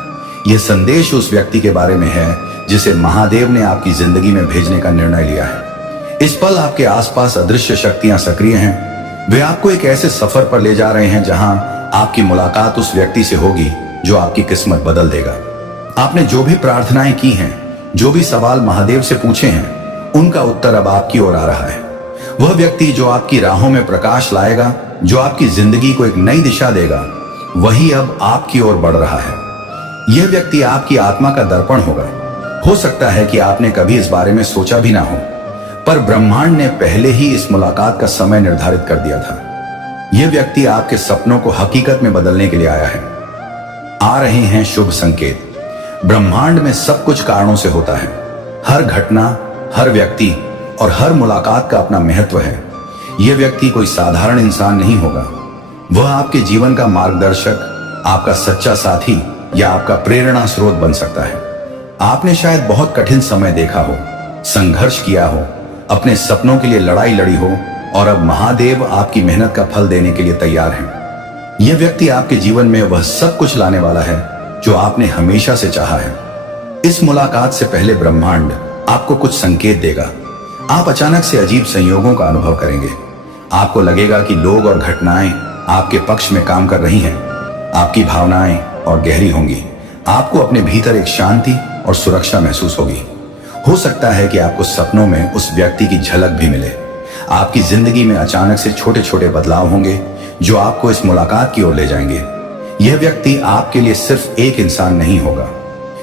यह संदेश उस व्यक्ति के बारे में है जिसे महादेव ने आपकी जिंदगी में भेजने का निर्णय लिया है। इस पल आपके आसपास अदृश्य शक्तियां सक्रिय हैं। वे आपको एक ऐसे सफर पर ले जा रहे हैं जहां आपकी मुलाकात उस व्यक्ति से होगी जो आपकी किस्मत बदल देगा। आपने जो भी प्रार्थनाएं की हैं, जो भी सवाल महादेव से पूछे हैं, उनका उत्तर अब आपकी ओर आ रहा है। वह व्यक्ति जो आपकी राहों में प्रकाश लाएगा, जो आपकी जिंदगी को एक नई दिशा देगा, वही अब आपकी ओर बढ़ रहा है। यह व्यक्ति आपकी आत्मा का दर्पण होगा। हो सकता है कि आपने कभी इस बारे में सोचा भी ना हो, पर ब्रह्मांड ने पहले ही इस मुलाकात का समय निर्धारित कर दिया था। यह व्यक्ति आपके सपनों को हकीकत में बदलने के लिए आया है। आ रहे हैं शुभ संकेत। ब्रह्मांड में सब कुछ कारणों से होता है। हर घटना, हर व्यक्ति और हर मुलाकात का अपना महत्व है। यह व्यक्ति कोई साधारण इंसान नहीं होगा। वह आपके जीवन का मार्गदर्शक, आपका सच्चा साथी या आपका प्रेरणा स्रोत बन सकता है। आपने शायद बहुत कठिन समय देखा हो, संघर्ष किया हो, अपने सपनों के लिए लड़ाई लड़ी हो, और अब महादेव आपकी मेहनत का फल देने के लिए तैयार हैं। यह व्यक्ति आपके जीवन में वह सब कुछ लाने वाला है जो आपने हमेशा से चाहा है। इस मुलाकात से पहले ब्रह्मांड आपको कुछ संकेत देगा। आप अचानक से अजीब संयोगों का अनुभव करेंगे। आपको लगेगा कि लोग और घटनाएं आपके पक्ष में काम कर रही हैं। आपकी भावनाएं और गहरी होंगी। आपको अपने भीतर एक शांति और सुरक्षा महसूस होगी। हो सकता है कि आपको सपनों में उस व्यक्ति की झलक भी मिले। आपकी जिंदगी में अचानक से छोटे छोटे बदलाव होंगे जो आपको इस मुलाकात की ओर ले जाएंगे। यह व्यक्ति आपके लिए सिर्फ एक इंसान नहीं होगा।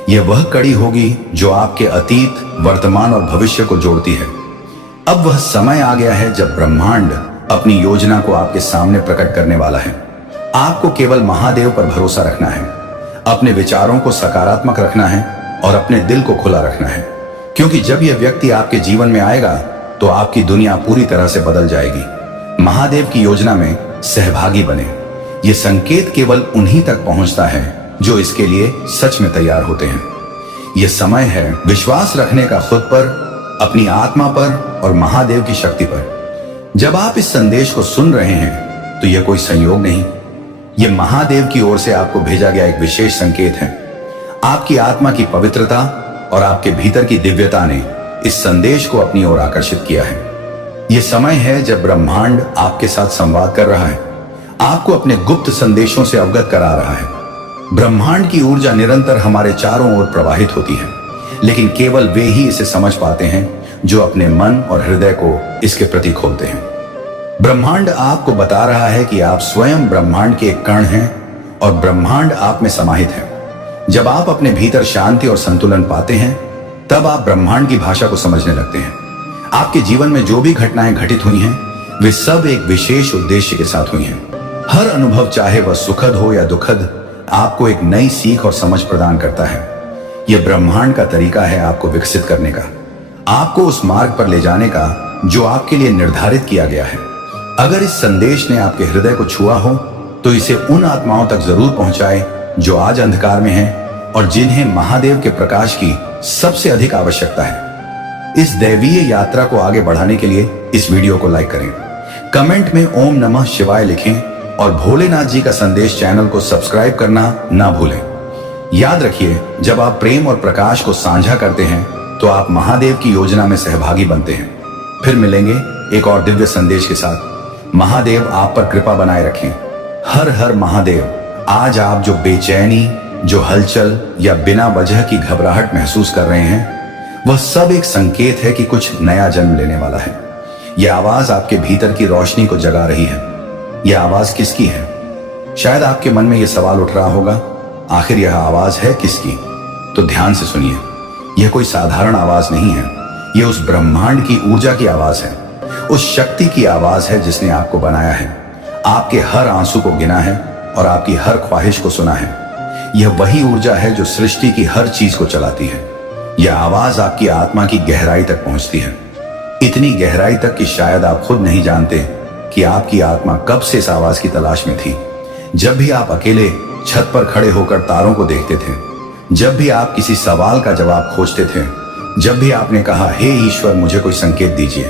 यह वह कड़ी होगी जो आपके अतीत, वर्तमान और भविष्य को जोड़ती है। अब वह समय आ गया है जब ब्रह्मांड अपनी योजना को आपके सामने प्रकट करने वाला है। आपको केवल महादेव पर भरोसा रखना है, अपने विचारों को सकारात्मक रखना है और अपने दिल को खुला रखना है, क्योंकि जब यह व्यक्ति आपके जीवन में आएगा तो आपकी दुनिया पूरी तरह से बदल जाएगी। महादेव की योजना में सहभागी बने। यह संकेत केवल उन्हीं तक पहुंचता है जो इसके लिए सच में तैयार होते हैं। यह समय है विश्वास रखने का, खुद पर, अपनी आत्मा पर और महादेव की शक्ति पर। जब आप इस संदेश को सुन रहे हैं तो यह कोई संयोग नहीं, यह महादेव की ओर से आपको भेजा गया एक विशेष संकेत है। आपकी आत्मा की पवित्रता और आपके भीतर की दिव्यता ने इस संदेश को अपनी ओर आकर्षित किया है। यह समय है जब ब्रह्मांड आपके साथ संवाद कर रहा है, आपको अपने गुप्त संदेशों से अवगत करा रहा है। ब्रह्मांड की ऊर्जा निरंतर हमारे चारों ओर प्रवाहित होती है, लेकिन केवल वे ही इसे समझ पाते हैं जो अपने मन और हृदय को इसके प्रति खोलते हैं। ब्रह्मांड आपको बता रहा है कि आप स्वयं ब्रह्मांड के एक कण हैं और ब्रह्मांड आप में समाहित है। जब आप अपने भीतर शांति और संतुलन पाते हैं, तब आप ब्रह्मांड की भाषा को समझने लगते हैं। आपके जीवन में जो भी घटनाएं घटित हुई हैं, वे सब एक विशेष उद्देश्य के साथ हुई हैं। हर अनुभव, चाहे वह सुखद हो या दुखद, आपको एक नई सीख और समझ प्रदान करता है। यह ब्रह्मांड का तरीका है आपको विकसित करने का, आपको उस मार्ग पर ले जाने का जो आपके लिए निर्धारित किया गया है। अगर इस संदेश ने आपके हृदय को छुआ हो तो इसे उन आत्माओं तक जरूर पहुंचाए जो आज अंधकार में हैं और जिन्हें महादेव के प्रकाश की सबसे अधिक आवश्यकता है। इस दैवीय यात्रा को आगे बढ़ाने के लिए इस वीडियो को लाइक करें, कमेंट में ओम नमः शिवाय लिखें और भोलेनाथ जी का संदेश चैनल को सब्सक्राइब करना ना भूलें। याद रखिए, जब आप प्रेम और प्रकाश को साझा करते हैं तो आप महादेव की योजना में सहभागी बनते हैं। फिर मिलेंगे एक और दिव्य संदेश के साथ। महादेव आप पर कृपा बनाए रखें। हर हर महादेव। आज आप जो बेचैनी, जो हलचल या बिना वजह की घबराहट महसूस कर रहे हैं, वह सब एक संकेत है कि कुछ नया जन्म लेने वाला है। यह आवाज आपके भीतर की रोशनी को जगा रही है। यह आवाज किसकी है? शायद आपके मन में यह सवाल उठ रहा होगा, आखिर यह आवाज है किसकी? तो ध्यान से सुनिए, यह कोई साधारण आवाज नहीं है। यह उस ब्रह्मांड की ऊर्जा की आवाज है, उस शक्ति की आवाज है जिसने आपको बनाया है, आपके हर आंसू को गिना है और आपकी हर ख्वाहिश को सुना है। यह वही ऊर्जा है जो सृष्टि की हर चीज को चलाती है। यह आवाज आपकी आत्मा की गहराई तक पहुंचती है, इतनी गहराई तक कि शायद आप खुद नहीं जानते कि आपकी आत्मा कब से इस आवाज की तलाश में थी। जब भी आप अकेले छत पर खड़े होकर तारों को देखते थे, जब भी आप किसी सवाल का जवाब खोजते थे, जब भी आपने कहा हे ईश्वर मुझे कोई संकेत दीजिए,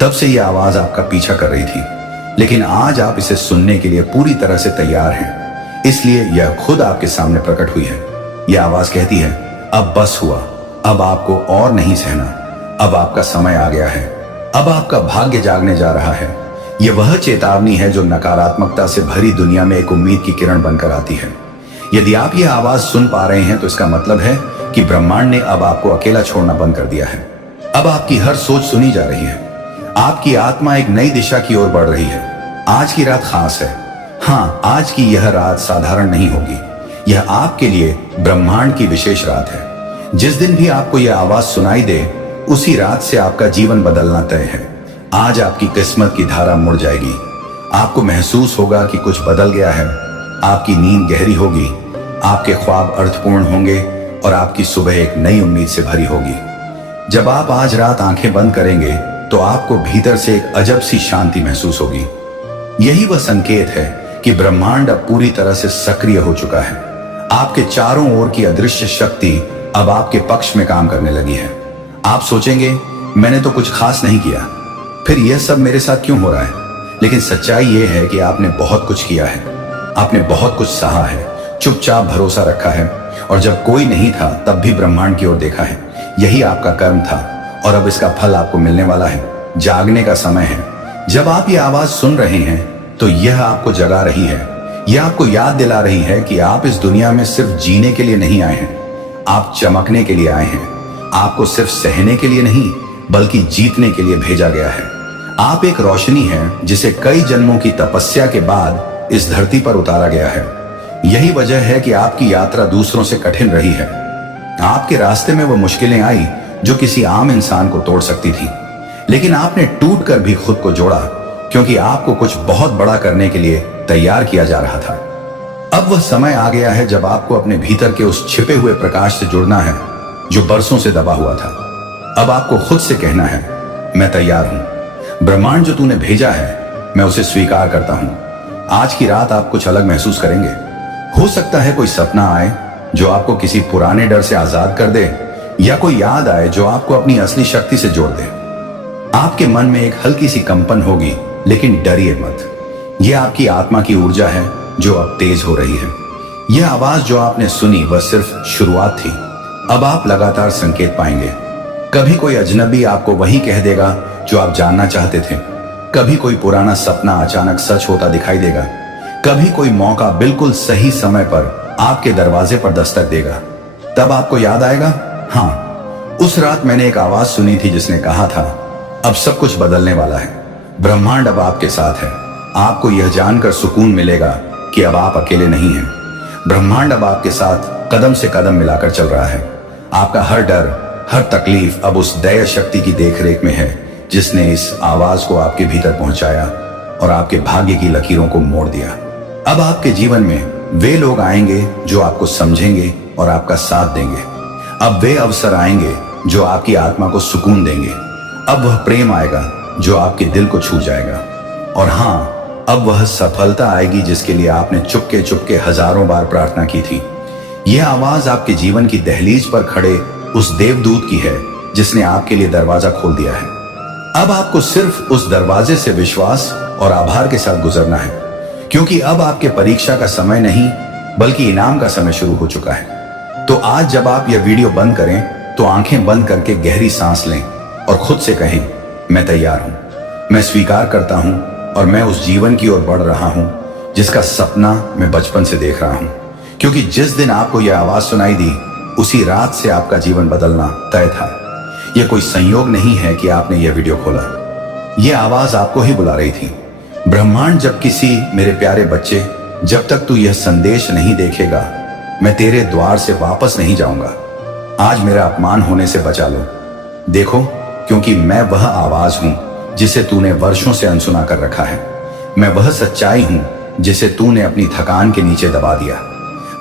तब से यह आवाज आपका पीछा कर रही थी। लेकिन आज आप इसे सुनने के लिए पूरी तरह से तैयार हैं, इसलिए यह खुद आपके सामने प्रकट हुई है। यह आवाज कहती है अब बस हुआ, अब आपको और नहीं सहना, अब आपका समय आ गया है, अब आपका भाग्य जागने जा रहा है। यह वह चेतावनी है जो नकारात्मकता से भरी दुनिया में एक उम्मीद की किरण बनकर आती है। यदि आप यह आवाज सुन पा रहे हैं तो इसका मतलब है कि ब्रह्मांड ने अब आपको अकेला छोड़ना बंद कर दिया है। अब आपकी हर सोच सुनी जा रही है, आपकी आत्मा एक नई दिशा की ओर बढ़ रही है। आज की रात खास है। हाँ, आज की यह रात साधारण नहीं होगी, यह आपके लिए ब्रह्मांड की विशेष रात है। जिस दिन भी आपको यह आवाज सुनाई दे, उसी रात से आपका जीवन बदलना तय है। आज आपकी किस्मत की धारा मुड़ जाएगी, आपको महसूस होगा कि कुछ बदल गया है, आपकी नींद गहरी होगी, आपके ख्वाब अर्थपूर्ण होंगे और आपकी सुबह एक नई उम्मीद से भरी होगी। जब आप आज रात आंखें बंद करेंगे तो आपको भीतर से एक अजब सी शांति महसूस होगी। यही वह संकेत है कि ब्रह्मांड अब पूरी तरह से सक्रिय हो चुका है। आपके चारों ओर की अदृश्य शक्ति अब आपके पक्ष में काम करने लगी है। आप सोचेंगे मैंने तो कुछ खास नहीं किया, फिर यह सब मेरे साथ क्यों हो रहा है? लेकिन सच्चाई यह है कि आपने बहुत कुछ किया है, आपने बहुत कुछ सहा है, चुपचाप भरोसा रखा है और जब कोई नहीं था तब भी ब्रह्मांड की ओर देखा है। यही आपका कर्म था और अब इसका फल आपको मिलने वाला है। जागने का समय है। जब आप ये आवाज सुन रहे हैं तो यह आपको जगा रही है, यह आपको याद दिला रही है कि आप इस दुनिया में सिर्फ जीने के लिए नहीं आए हैं, आप चमकने के लिए आए हैं। आपको सिर्फ सहने के लिए नहीं बल्कि जीतने के लिए भेजा गया है। आप एक रोशनी हैं जिसे कई जन्मों की तपस्या के बाद इस धरती पर उतारा गया है। यही वजह है कि आपकी यात्रा दूसरों से कठिन रही है। आपके रास्ते में वो मुश्किलें आई जो किसी आम इंसान को तोड़ सकती थी, लेकिन आपने टूटकर भी खुद को जोड़ा, क्योंकि आपको कुछ बहुत बड़ा करने के लिए तैयार किया जा रहा था। अब वह समय आ गया है जब आपको अपने भीतर के उस छिपे हुए प्रकाश से जुड़ना है जो बरसों से दबा हुआ था। अब आपको खुद से कहना है मैं तैयार हूं। ब्रह्मांड जो तूने भेजा है मैं उसे स्वीकार करता हूं। आज की रात आप कुछ अलग महसूस करेंगे। हो सकता है कोई सपना आए जो आपको किसी पुराने डर से आजाद कर दे, या कोई याद आए जो आपको अपनी असली शक्ति से जोड़ दे। आपके मन में एक हल्की सी कंपन होगी, लेकिन डरिए मत। यह आपकी आत्मा की ऊर्जा है जो अब तेज हो रही है। यह आवाज जो आपने सुनी वह सिर्फ शुरुआत थी। अब आप लगातार संकेत पाएंगे। कभी कोई अजनबी आपको वही कह देगा जो आप जानना चाहते थे, कभी कोई पुराना सपना अचानक सच होता दिखाई देगा, कभी कोई मौका बिल्कुल सही समय पर आपके दरवाजे पर दस्तक देगा। तब आपको याद आएगा, हाँ, उस रात मैंने एक आवाज सुनी थी जिसने कहा था अब सब कुछ बदलने वाला है। ब्रह्मांड अब आपके साथ है। आपको यह जानकर सुकून मिलेगा कि अब आप अकेले नहीं हैं। ब्रह्मांड अब आपके साथ कदम से कदम मिलाकर चल रहा है। आपका हर डर, हर तकलीफ अब उस दया शक्ति की देखरेख में है जिसने इस आवाज को आपके भीतर पहुंचाया और आपके भाग्य की लकीरों को मोड़ दिया। अब आपके जीवन में वे लोग आएंगे जो आपको समझेंगे और आपका साथ देंगे। अब वे अवसर आएंगे जो आपकी आत्मा को सुकून देंगे। अब वह प्रेम आएगा जो आपके दिल को छू जाएगा। और हाँ, अब वह सफलता आएगी जिसके लिए आपने चुपके चुपके हजारों बार प्रार्थना की थी। यह आवाज आपके जीवन की दहलीज पर खड़े उस देवदूत की है जिसने आपके लिए दरवाजा खोल दिया है। अब आपको सिर्फ उस दरवाजे से विश्वास और आभार के साथ गुजरना है, क्योंकि अब आपके परीक्षा का समय नहीं बल्कि इनाम का समय शुरू हो चुका है। तो आज जब आप यह वीडियो बंद करें तो आंखें बंद करके गहरी सांस लें और खुद से कहें मैं तैयार हूं, मैं स्वीकार करता हूं और मैं उस जीवन की ओर बढ़ रहा हूं जिसका सपना मैं बचपन से देख रहा हूं। क्योंकि जिस दिन आपको यह आवाज सुनाई दी उसी रात से आपका जीवन बदलना तय था। यह कोई संयोग नहीं है कि आपने यह वीडियो खोला, यह आवाज आपको ही बुला रही थी। ब्रह्मांड जब किसी मेरे प्यारे बच्चे, जब तक तू यह संदेश नहीं देखेगा मैं तेरे द्वार से वापस नहीं जाऊंगा। आज मेरा अपमान होने से बचा लो। देखो, क्योंकि मैं वह आवाज हूं जिसे तूने वर्षों से अनसुना कर रखा है। मैं वह सच्चाई हूं जिसे तूने अपनी थकान के नीचे दबा दिया।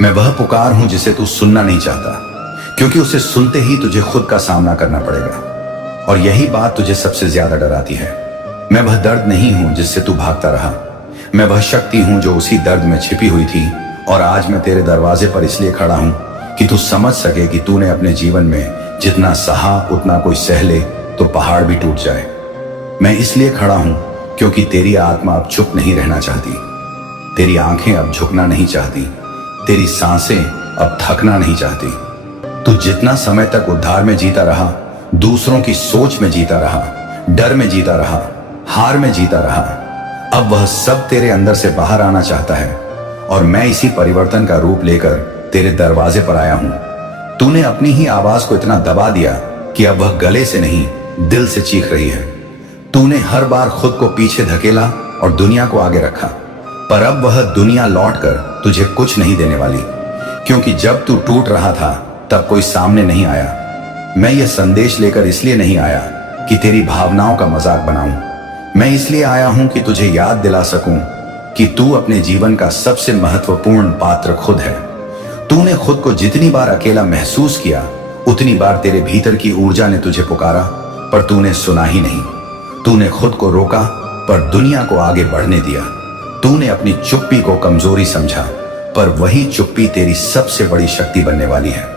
मैं वह पुकार हूं जिसे तू सुनना नहीं चाहता, क्योंकि उसे सुनते ही तुझे खुद का सामना करना पड़ेगा और यही बात तुझे सबसे ज्यादा डराती है। मैं वह दर्द नहीं हूं जिससे तू भागता रहा। मैं वह शक्ति हूं जो उसी दर्द में छिपी हुई थी, और आज मैं तेरे दरवाजे पर इसलिए खड़ा हूं कि तू समझ सके कि तूने अपने जीवन में जितना सहा उतना कोई सह ले तो पहाड़ भी टूट जाए। मैं इसलिए खड़ा हूं क्योंकि तेरी आत्मा अब चुप नहीं रहना चाहती, तेरी आंखें अब झुकना नहीं चाहती, तेरी सांसें अब थकना नहीं चाहती। तू जितना समय तक उद्धार में जीता रहा, दूसरों की सोच में जीता रहा, डर में जीता रहा, हार में जीता रहा, अब वह सब तेरे अंदर से बाहर आना चाहता है। और मैं इसी परिवर्तन का रूप लेकर तेरे दरवाजे पर आया हूं। तूने अपनी ही आवाज को इतना दबा दिया कि अब वह गले से नहीं दिल से चीख रही है। तूने हर बार खुद को पीछे धकेला और दुनिया को आगे रखा, पर अब वह दुनिया लौटकर तुझे कुछ नहीं देने वाली, क्योंकि जब तू टूट रहा था तब कोई सामने नहीं आया। मैं यह संदेश लेकर इसलिए नहीं आया कि तेरी भावनाओं का मजाक बनाऊं। मैं इसलिए आया हूं कि तुझे याद दिला सकूं कि तू अपने जीवन का सबसे महत्वपूर्ण पात्र खुद है। तूने खुद को जितनी बार अकेला महसूस किया, उतनी बार तेरे भीतर की ऊर्जा ने तुझे पुकारा, पर तूने सुना ही नहीं। तूने खुद को रोका पर दुनिया को आगे बढ़ने दिया। तूने अपनी चुप्पी को कमजोरी समझा, पर वही चुप्पी तेरी सबसे बड़ी शक्ति बनने वाली है।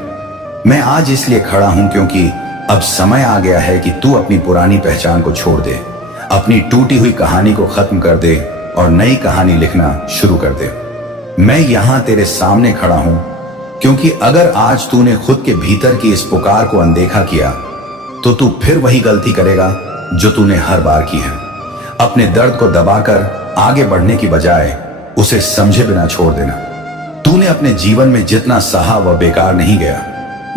मैं आज इसलिए खड़ा हूं क्योंकि अब समय आ गया है कि तू अपनी पुरानी पहचान को छोड़ दे, अपनी टूटी हुई कहानी को खत्म कर दे और नई कहानी लिखना शुरू कर दे। मैं यहां तेरे सामने खड़ा हूं क्योंकि अगर आज तूने खुद के भीतर की इस पुकार को अनदेखा किया तो तू फिर वही गलती करेगा जो तूने हर बार की है। अपने दर्द को दबाकर आगे बढ़ने की बजाय उसे समझे बिना छोड़ देना। तूने अपने जीवन में जितना सहा वह बेकार नहीं गया।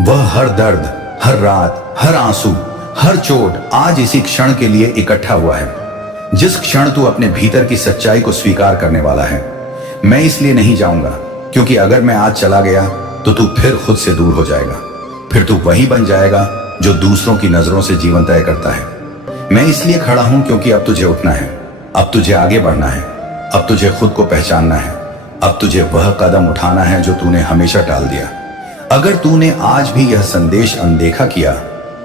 वह हर दर्द, हर रात, हर आंसू, हर चोट आज इसी क्षण के लिए इकट्ठा हुआ है, जिस क्षण तू अपने भीतर की सच्चाई को स्वीकार करने वाला है। मैं इसलिए नहीं जाऊंगा क्योंकि अगर मैं आज चला गया तो तू फिर खुद से दूर हो जाएगा, फिर तू वही बन जाएगा जो दूसरों की नजरों से जीवन तय करता है। मैं इसलिए खड़ा हूं क्योंकि अब तुझे उठना है, अब तुझे आगे बढ़ना है, अब तुझे खुद को पहचानना है, अब तुझे वह कदम उठाना है जो तूने हमेशा टाल दिया। अगर तूने आज भी यह संदेश अनदेखा किया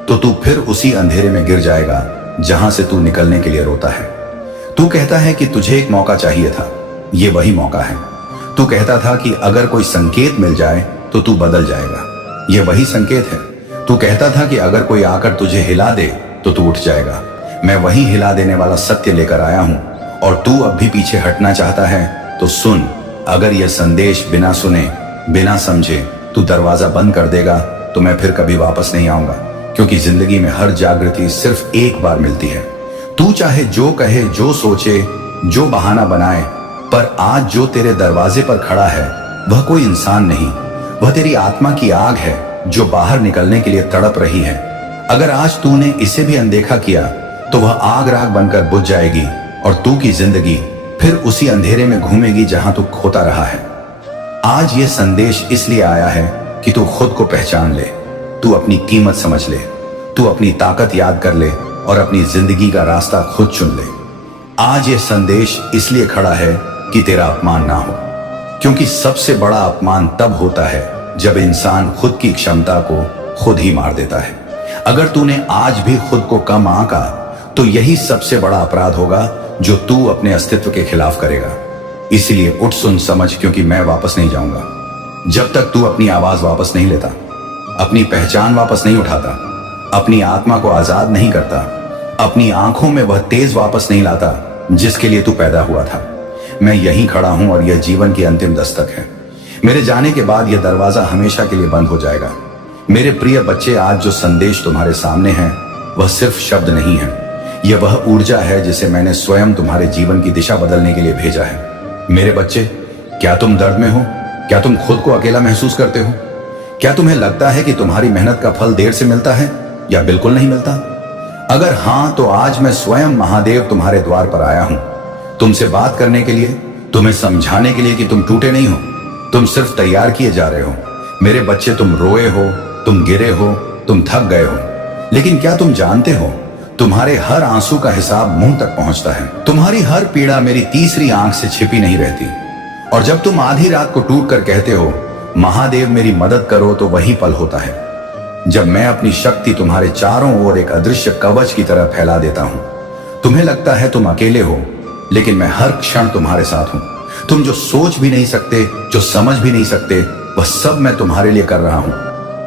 तो तू फिर उसी अंधेरे में गिर जाएगा जहां से तू निकलने के लिए रोता है। तू कहता है कि तुझे एक मौका चाहिए था, ये वही मौका है। तू कहता था कि अगर कोई संकेत मिल जाए तो तू बदल जाएगा, ये वही संकेत है। तू कहता था कि अगर कोई आकर तुझे हिला दे तो तू उठ जाएगा। मैं वही हिला देने वाला सत्य लेकर आया हूं, और तू अब भी पीछे हटना चाहता है तो सुन। अगर यह संदेश बिना सुने, बिना समझे तू दरवाजा बंद कर देगा तो मैं फिर कभी वापस नहीं आऊंगा, क्योंकि जिंदगी में हर जागृति सिर्फ एक बार मिलती है। तू चाहे जो कहे, जो सोचे, जो बहाना बनाए, पर आज जो तेरे दरवाजे पर खड़ा है वह कोई इंसान नहीं, वह तेरी आत्मा की आग है जो बाहर निकलने के लिए तड़प रही है। अगर आज तूने इसे भी अनदेखा किया तो वह आग राख बनकर बुझ जाएगी और तू की जिंदगी फिर उसी अंधेरे में घूमेगी जहां तू खोता रहा है। आज ये संदेश इसलिए आया है कि तू खुद को पहचान ले, तू अपनी कीमत समझ ले, तू अपनी ताकत याद कर ले और अपनी जिंदगी का रास्ता खुद चुन ले। आज ये संदेश इसलिए खड़ा है कि तेरा अपमान ना हो, क्योंकि सबसे बड़ा अपमान तब होता है जब इंसान खुद की क्षमता को खुद ही मार देता है। अगर तूने आज भी खुद को कम आंका तो यही सबसे बड़ा अपराध होगा जो तू अपने अस्तित्व के खिलाफ करेगा। इसलिए उठ, सुन, समझ, क्योंकि मैं वापस नहीं जाऊंगा जब तक तू अपनी आवाज वापस नहीं लेता, अपनी पहचान वापस नहीं उठाता, अपनी आत्मा को आजाद नहीं करता, अपनी आंखों में वह तेज वापस नहीं लाता जिसके लिए तू पैदा हुआ था। मैं यहीं खड़ा हूं और यह जीवन की अंतिम दस्तक है। मेरे जाने के बाद यह दरवाजा हमेशा के लिए बंद हो जाएगा। मेरे प्रिय बच्चे, आज जो संदेश तुम्हारे सामने है वह सिर्फ शब्द नहीं है, यह वह ऊर्जा है जिसे मैंने स्वयं तुम्हारे जीवन की दिशा बदलने के लिए भेजा है। मेरे बच्चे, क्या तुम दर्द में हो? क्या तुम खुद को अकेला महसूस करते हो? क्या तुम्हें लगता है कि तुम्हारी मेहनत का फल देर से मिलता है या बिल्कुल नहीं मिलता? अगर हां, तो आज मैं स्वयं महादेव तुम्हारे द्वार पर आया हूं, तुमसे बात करने के लिए, तुम्हें समझाने के लिए कि तुम टूटे नहीं हो, तुम सिर्फ तैयार किए जा रहे हो। मेरे बच्चे, तुम रोए हो, तुम गिरे हो, तुम थक गए हो, लेकिन क्या तुम जानते हो तुम्हारे हर आंसू का हिसाब मुंह तक पहुंचता है। तुम्हारी हर पीड़ा मेरी तीसरी आंख से छिपी नहीं रहती। और जब तुम आधी रात को टूट कर कहते हो महादेव मेरी मदद करो, तो वही पल होता है जब मैं अपनी शक्ति तुम्हारे चारों ओर एक अदृश्य कवच की तरह फैला देता हूं। तुम्हें लगता है तुम अकेले हो, लेकिन मैं हर क्षण तुम्हारे साथ हूं। तुम जो सोच भी नहीं सकते, जो समझ भी नहीं सकते, वह सब मैं तुम्हारे लिए कर रहा हूं।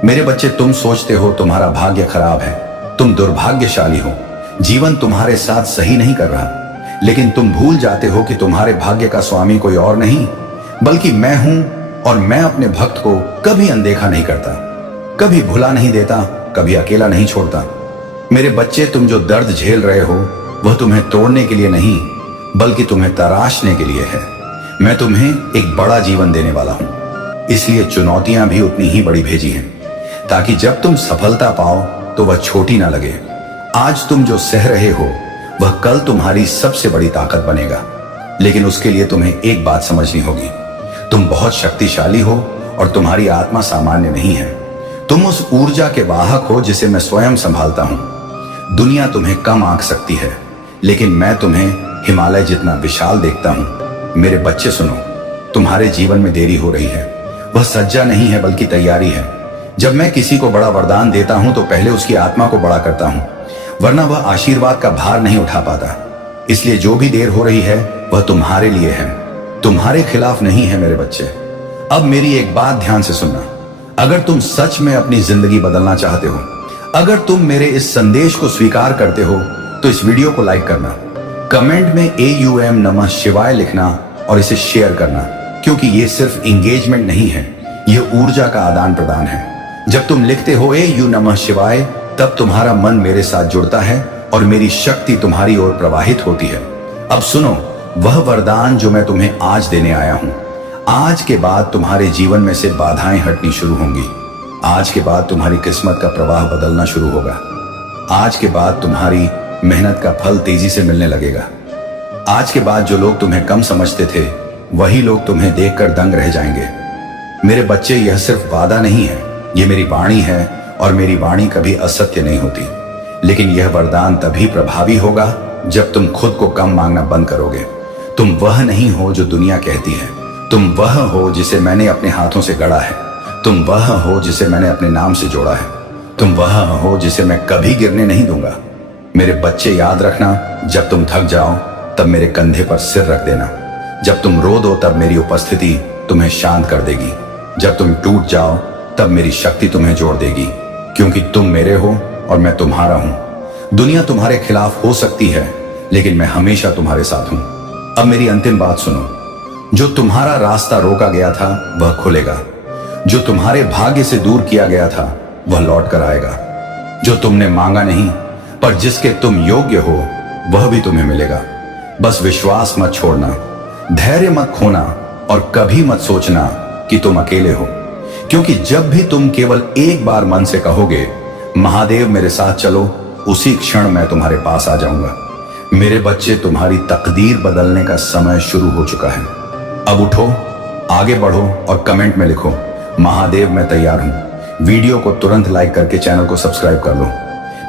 मेरे बच्चे, तुम सोचते हो तुम्हारा भाग्य खराब है, तुम दुर्भाग्यशाली हो, जीवन तुम्हारे साथ सही नहीं कर रहा, लेकिन तुम भूल जाते हो कि तुम्हारे भाग्य का स्वामी कोई और नहीं बल्कि मैं हूं। और मैं अपने भक्त को कभी अनदेखा नहीं करता, कभी भुला नहीं देता, कभी अकेला नहीं छोड़ता। मेरे बच्चे, तुम जो दर्द झेल रहे हो वह तुम्हें तोड़ने के लिए नहीं बल्कि तुम्हें तराशने के लिए है। मैं तुम्हें एक बड़ा जीवन देने वाला हूं, इसलिए चुनौतियां भी उतनी ही बड़ी भेजी हैं, ताकि जब तुम सफलता पाओ तो वह छोटी ना लगे। आज तुम जो सह रहे हो वह कल तुम्हारी सबसे बड़ी ताकत बनेगा। लेकिन उसके लिए तुम्हें एक बात समझनी होगी, तुम बहुत शक्तिशाली हो और तुम्हारी आत्मा सामान्य नहीं है। तुम उस ऊर्जा के वाहक हो जिसे मैं स्वयं संभालता हूं। दुनिया तुम्हें कम आंक सकती है, लेकिन मैं तुम्हें हिमालय जितना विशाल देखता हूं। मेरे बच्चे सुनो, तुम्हारे जीवन में देरी हो रही है, वह सज्जा नहीं है बल्कि तैयारी है। जब मैं किसी को बड़ा वरदान देता हूं तो पहले उसकी आत्मा को बड़ा करता हूं, वरना वह आशीर्वाद का भार नहीं उठा पाता। इसलिए जो भी देर हो रही है वह तुम्हारे लिए है, तुम्हारे खिलाफ नहीं है मेरे बच्चे। अब मेरी एक बात ध्यान से सुनना, अगर तुम सच में अपनी जिंदगी बदलना चाहते हो, अगर तुम मेरे इस संदेश को स्वीकार करते हो तो इस वीडियो को लाइक करना, कमेंट में AUM नमः शिवाय लिखना और इसे शेयर करना, क्योंकि ये सिर्फ इंगेजमेंट नहीं है, यह ऊर्जा का आदान प्रदान है। जब तुम लिखते हो AU नमः शिवाय, तब तुम्हारा मन मेरे साथ जुड़ता है और मेरी शक्ति तुम्हारी ओर प्रवाहित होती है। अब सुनो वह वरदान जो मैं तुम्हें आज देने आया हूं। आज के बाद तुम्हारे जीवन में से बाधाएं हटनी शुरू होंगी। आज के बाद तुम्हारी किस्मत का प्रवाह बदलना शुरू होगा। आज के बाद तुम्हारी मेहनत का फल तेजी से मिलने लगेगा। आज के बाद जो लोग तुम्हें कम समझते थे वही लोग तुम्हें देखकर दंग रह जाएंगे। मेरे बच्चे, यह सिर्फ वादा नहीं है, यह मेरी वाणी है और मेरी वाणी कभी असत्य नहीं होती। लेकिन यह वरदान तभी प्रभावी होगा जब तुम खुद को कम मांगना बंद करोगे। तुम वह नहीं हो जो दुनिया कहती है, तुम वह हो जिसे मैंने अपने हाथों से गढ़ा है, तुम वह हो जिसे मैंने अपने नाम से जोड़ा है, तुम वह हो जिसे मैं कभी गिरने नहीं दूंगा। मेरे बच्चे, याद रखना, जब तुम थक जाओ तब मेरे कंधे पर सिर रख देना। जब तुम रो दो तब मेरी उपस्थिति तुम्हें शांत कर देगी। जब तुम टूट जाओ तब मेरी शक्ति तुम्हें जोड़ देगी, क्योंकि तुम मेरे हो और मैं तुम्हारा हूं। दुनिया तुम्हारे खिलाफ हो सकती है, लेकिन मैं हमेशा तुम्हारे साथ हूं। अब मेरी अंतिम बात सुनो, जो तुम्हारा रास्ता रोका गया था वह खुलेगा, जो तुम्हारे भाग्य से दूर किया गया था वह लौट कर आएगा। जो तुमने मांगा नहीं पर जिसके तुम योग्य हो वह भी तुम्हें मिलेगा। बस विश्वास मत छोड़ना, धैर्य मत खोना और कभी मत सोचना कि तुम अकेले हो, क्योंकि जब भी तुम केवल एक बार मन से कहोगे महादेव मेरे साथ चलो, उसी क्षण मैं तुम्हारे पास आ जाऊंगा। मेरे बच्चे, तुम्हारी तकदीर बदलने का समय शुरू हो चुका है। अब उठो, आगे बढ़ो और कमेंट में लिखो महादेव मैं तैयार हूं। वीडियो को तुरंत लाइक करके चैनल को सब्सक्राइब कर लो।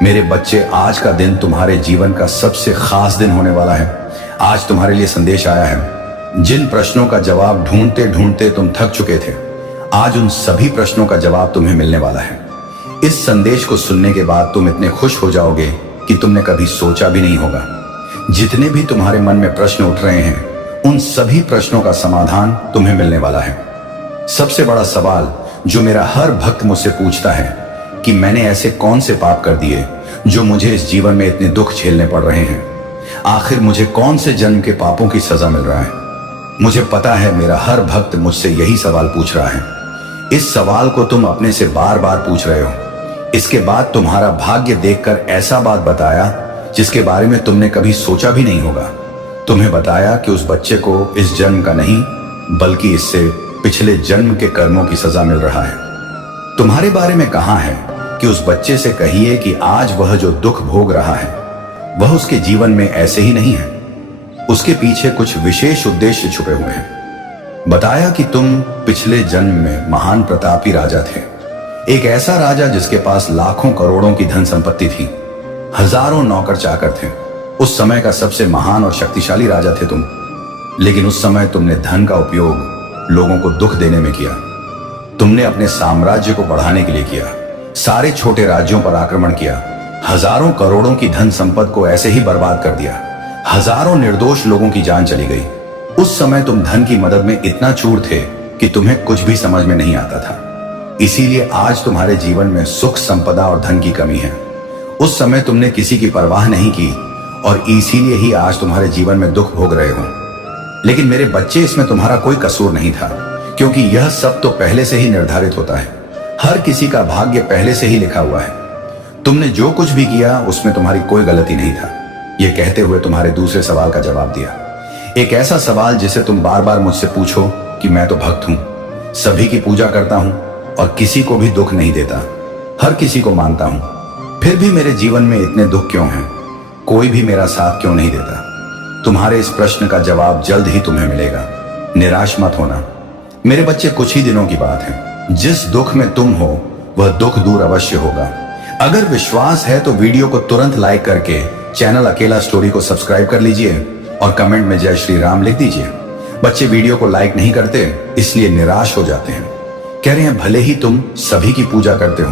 मेरे बच्चे, आज का दिन तुम्हारे जीवन का सबसे खास दिन होने वाला है। आज तुम्हारे लिए संदेश आया है। जिन प्रश्नों का जवाब ढूंढते ढूंढते तुम थक चुके थे, आज उन सभी प्रश्नों का जवाब तुम्हें मिलने वाला है। इस संदेश को सुनने के बाद तुम इतने खुश हो जाओगे कि तुमने कभी सोचा भी नहीं होगा। जितने भी तुम्हारे मन में प्रश्न उठ रहे हैं, उन सभी प्रश्नों का समाधान तुम्हें मिलने वाला है। सबसे बड़ा सवाल जो मेरा हर भक्त मुझसे पूछता है कि मैंने ऐसे कौन से पाप कर दिए जो मुझे इस जीवन में इतने दुख झेलने पड़ रहे हैं। आखिर मुझे कौन से जन्म के पापों की सजा मिल रहा है। मुझे पता है मेरा हर भक्त मुझसे यही सवाल पूछ रहा है। इस सवाल को तुम अपने से बार बार पूछ रहे हो। इसके बाद तुम्हारा भाग्य देखकर ऐसा बात बताया जिसके बारे में तुमने कभी सोचा भी नहीं होगा। तुम्हें बताया कि उस बच्चे को इस जन्म का नहीं बल्कि इससे पिछले जन्म के कर्मों की सजा मिल रहा है। तुम्हारे बारे में कहा है कि उस बच्चे से कहिए कि आज वह जो दुख भोग रहा है वह उसके जीवन में ऐसे ही नहीं है, उसके पीछे कुछ विशेष उद्देश्य छुपे हुए हैं। बताया कि तुम पिछले जन्म में महान प्रतापी राजा थे, एक ऐसा राजा जिसके पास लाखों करोड़ों की धन संपत्ति थी, हजारों नौकर चाकर थे। उस समय का सबसे महान और शक्तिशाली राजा थे तुम। लेकिन उस समय तुमने धन का उपयोग लोगों को दुख देने में किया। तुमने अपने साम्राज्य को बढ़ाने के लिए किया, सारे छोटे राज्यों पर आक्रमण किया, हजारों करोड़ों की धन संपत्ति को ऐसे ही बर्बाद कर दिया। हजारों निर्दोष लोगों की जान चली गई। उस समय तुम धन की मदद में इतना चूर थे कि तुम्हें कुछ भी समझ में नहीं आता था। इसीलिए आज तुम्हारे जीवन में सुख, संपदा और धन की कमी है। उस समय तुमने किसी की परवाह नहीं की और इसीलिए ही आज तुम्हारे जीवन में दुख भोग रहे हो। लेकिन मेरे बच्चे, इसमें तुम्हारा कोई कसूर नहीं था, क्योंकि यह सब तो पहले से ही निर्धारित होता है। हर किसी का भाग्य पहले से ही लिखा हुआ है। तुमने जो कुछ भी किया उसमें तुम्हारी कोई गलती नहीं था। यह कहते हुए तुम्हारे दूसरे सवाल का जवाब दिया, एक ऐसा सवाल जिसे तुम बार बार मुझसे पूछो कि मैं तो भक्त हूं, सभी की पूजा करता हूं और किसी को भी दुख नहीं देता, हर किसी को मानता हूं, फिर भी मेरे जीवन में इतने दुख क्यों हैं? कोई भी मेरा साथ क्यों नहीं देता? तुम्हारे इस प्रश्न का जवाब जल्द ही तुम्हें मिलेगा। निराश मत होना मेरे बच्चे, कुछ ही दिनों की बात है। जिस दुख में तुम हो वह दुख दूर अवश्य होगा। अगर विश्वास है तो वीडियो को तुरंत लाइक करके चैनल अकेला स्टोरी को सब्सक्राइब कर लीजिए और कमेंट में जय श्री राम लिख दीजिए। बच्चे वीडियो को लाइक नहीं करते इसलिए निराश हो जाते हैं। कह रहे हैं भले ही तुम सभी की पूजा करते हो,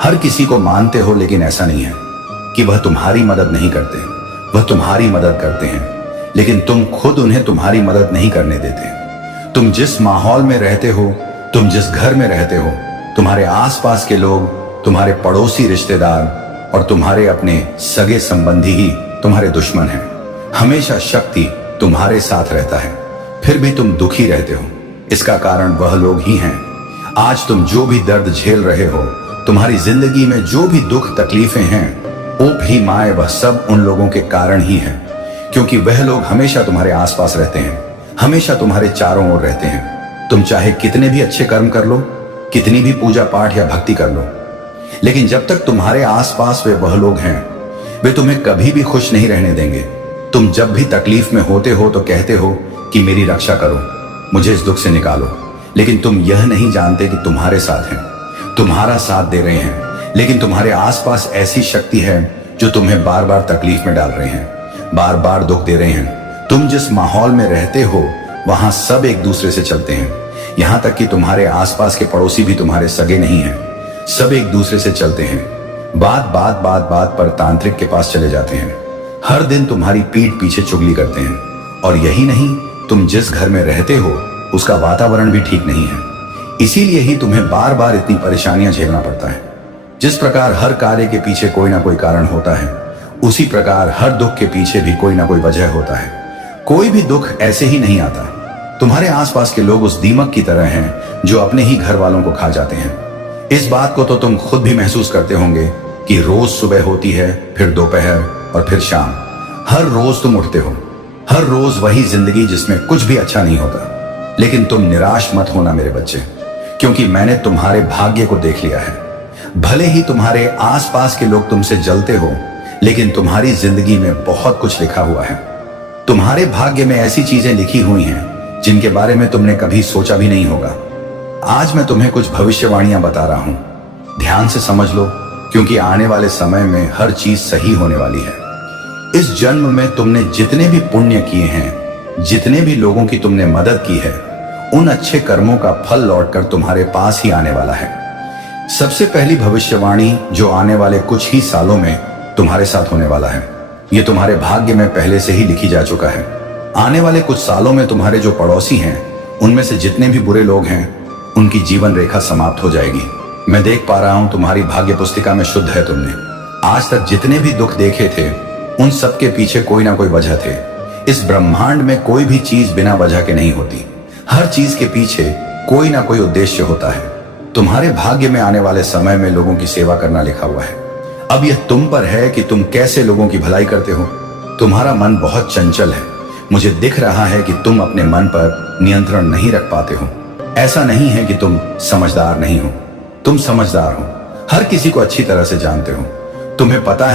हर किसी को मानते हो, लेकिन ऐसा नहीं है कि वह तुम्हारी मदद नहीं करते। वह तुम्हारी मदद करते हैं, लेकिन तुम खुद उन्हें तुम्हारी मदद नहीं करने देते। तुम जिस माहौल में रहते हो, तुम जिस घर में रहते हो, तुम्हारे आसपास के लोग, तुम्हारे पड़ोसी रिश्तेदार और तुम्हारे अपने सगे संबंधी ही तुम्हारे दुश्मन हैं। हमेशा शक्ति तुम्हारे साथ रहता है, फिर भी तुम दुखी रहते हो। इसका कारण वह लोग ही हैं। आज तुम जो भी दर्द झेल रहे हो, तुम्हारी जिंदगी में जो भी दुख तकलीफें हैं, ऊप ही माए, वह सब उन लोगों के कारण ही है, क्योंकि वह लोग हमेशा तुम्हारे आसपास रहते हैं, हमेशा तुम्हारे चारों ओर रहते हैं। तुम चाहे कितने भी अच्छे कर्म कर लो, कितनी भी पूजा पाठ या भक्ति कर लो, लेकिन जब तक तुम्हारे आसपास वे वह लोग हैं, वे तुम्हें कभी भी खुश नहीं रहने देंगे। तुम जब भी तकलीफ में होते हो तो कहते हो कि मेरी रक्षा करो, मुझे इस दुख से निकालो, लेकिन तुम यह नहीं जानते कि तुम्हारे साथ हैं, तुम्हारा साथ दे रहे हैं, लेकिन तुम्हारे आसपास ऐसी शक्ति है जो तुम्हें बार बार तकलीफ में डाल रहे हैं, बार बार दुख दे रहे हैं। तुम जिस माहौल में रहते हो वहां सब एक दूसरे से चलते हैं, यहां तक कि तुम्हारे आसपास के पड़ोसी भी तुम्हारे सगे नहीं हैं। सब एक दूसरे से चलते हैं, बात बात बात बात पर तांत्रिक के पास चले जाते हैं, हर दिन तुम्हारी पीठ पीछे चुगली करते हैं। और यही नहीं, तुम जिस घर में रहते हो उसका वातावरण भी ठीक नहीं है, इसीलिए ही तुम्हें बार बार इतनी परेशानियां झेलना पड़ता है। जिस प्रकार हर कार्य के पीछे कोई ना कोई कारण होता है, उसी प्रकार हर दुख के पीछे भी कोई ना कोई वजह होता है। कोई भी दुख ऐसे ही नहीं आता। तुम्हारे आसपास के लोग उस दीमक की तरह हैं जो अपने ही घर वालों को खा जाते हैं। इस बात को तो तुम खुद भी महसूस करते होंगे कि रोज सुबह होती है, फिर दोपहर और फिर शाम। हर रोज तुम उठते हो, हर रोज वही जिंदगी जिसमें कुछ भी अच्छा नहीं होता। लेकिन तुम निराश मत होना मेरे बच्चे, क्योंकि मैंने तुम्हारे भाग्य को देख लिया है। भले ही तुम्हारे आसपास के लोग तुमसे जलते हो, लेकिन तुम्हारी जिंदगी में बहुत कुछ लिखा हुआ है। तुम्हारे भाग्य में ऐसी चीजें लिखी हुई हैं जिनके बारे में तुमने कभी सोचा भी नहीं होगा। आज मैं तुम्हें कुछ भविष्यवाणियां बता रहा हूं, ध्यान से समझ लो, क्योंकि आने वाले समय में हर चीज सही होने वाली है। इस जन्म में तुमने जितने भी पुण्य किए हैं, जितने भी लोगों की तुमने मदद की है, उन अच्छे कर्मों का फल लौटकर तुम्हारे पास ही आने वाला है। सबसे पहली भविष्यवाणी जो आने वाले कुछ ही सालों में तुम्हारे साथ होने वाला है, ये तुम्हारे भाग्य में पहले से ही लिखी जा चुका है। आने वाले कुछ सालों में तुम्हारे जो पड़ोसी हैं, उनमें से जितने भी बुरे लोग हैं, उनकी जीवन रेखा समाप्त हो जाएगी। मैं देख पा रहा हूं तुम्हारी भाग्य पुस्तिका में शुद्ध है। तुमने आज तक जितने भी दुख देखे थे, उन सब के पीछे कोई ना कोई वजह थे। इस ब्रह्मांड में कोई भी चीज बिना वजह के नहीं होती, हर चीज के पीछे कोई ना कोई उद्देश्य होता है। तुम्हारे भाग्य में आने वाले समय में लोगों की सेवा करना लिखा हुआ है। अब यह तुम पर है कि तुम कैसे लोगों की भलाई करते हो। तुम्हारा मन बहुत चंचल है, मुझे दिख रहा है कि तुम अपने मन पर नियंत्रण नहीं रख पाते हो। ऐसा नहीं है कि तुम समझदार नहीं हो, तुम समझदार हो, हर किसी को अच्छी तरह से जानते हो। तुम्हें पता है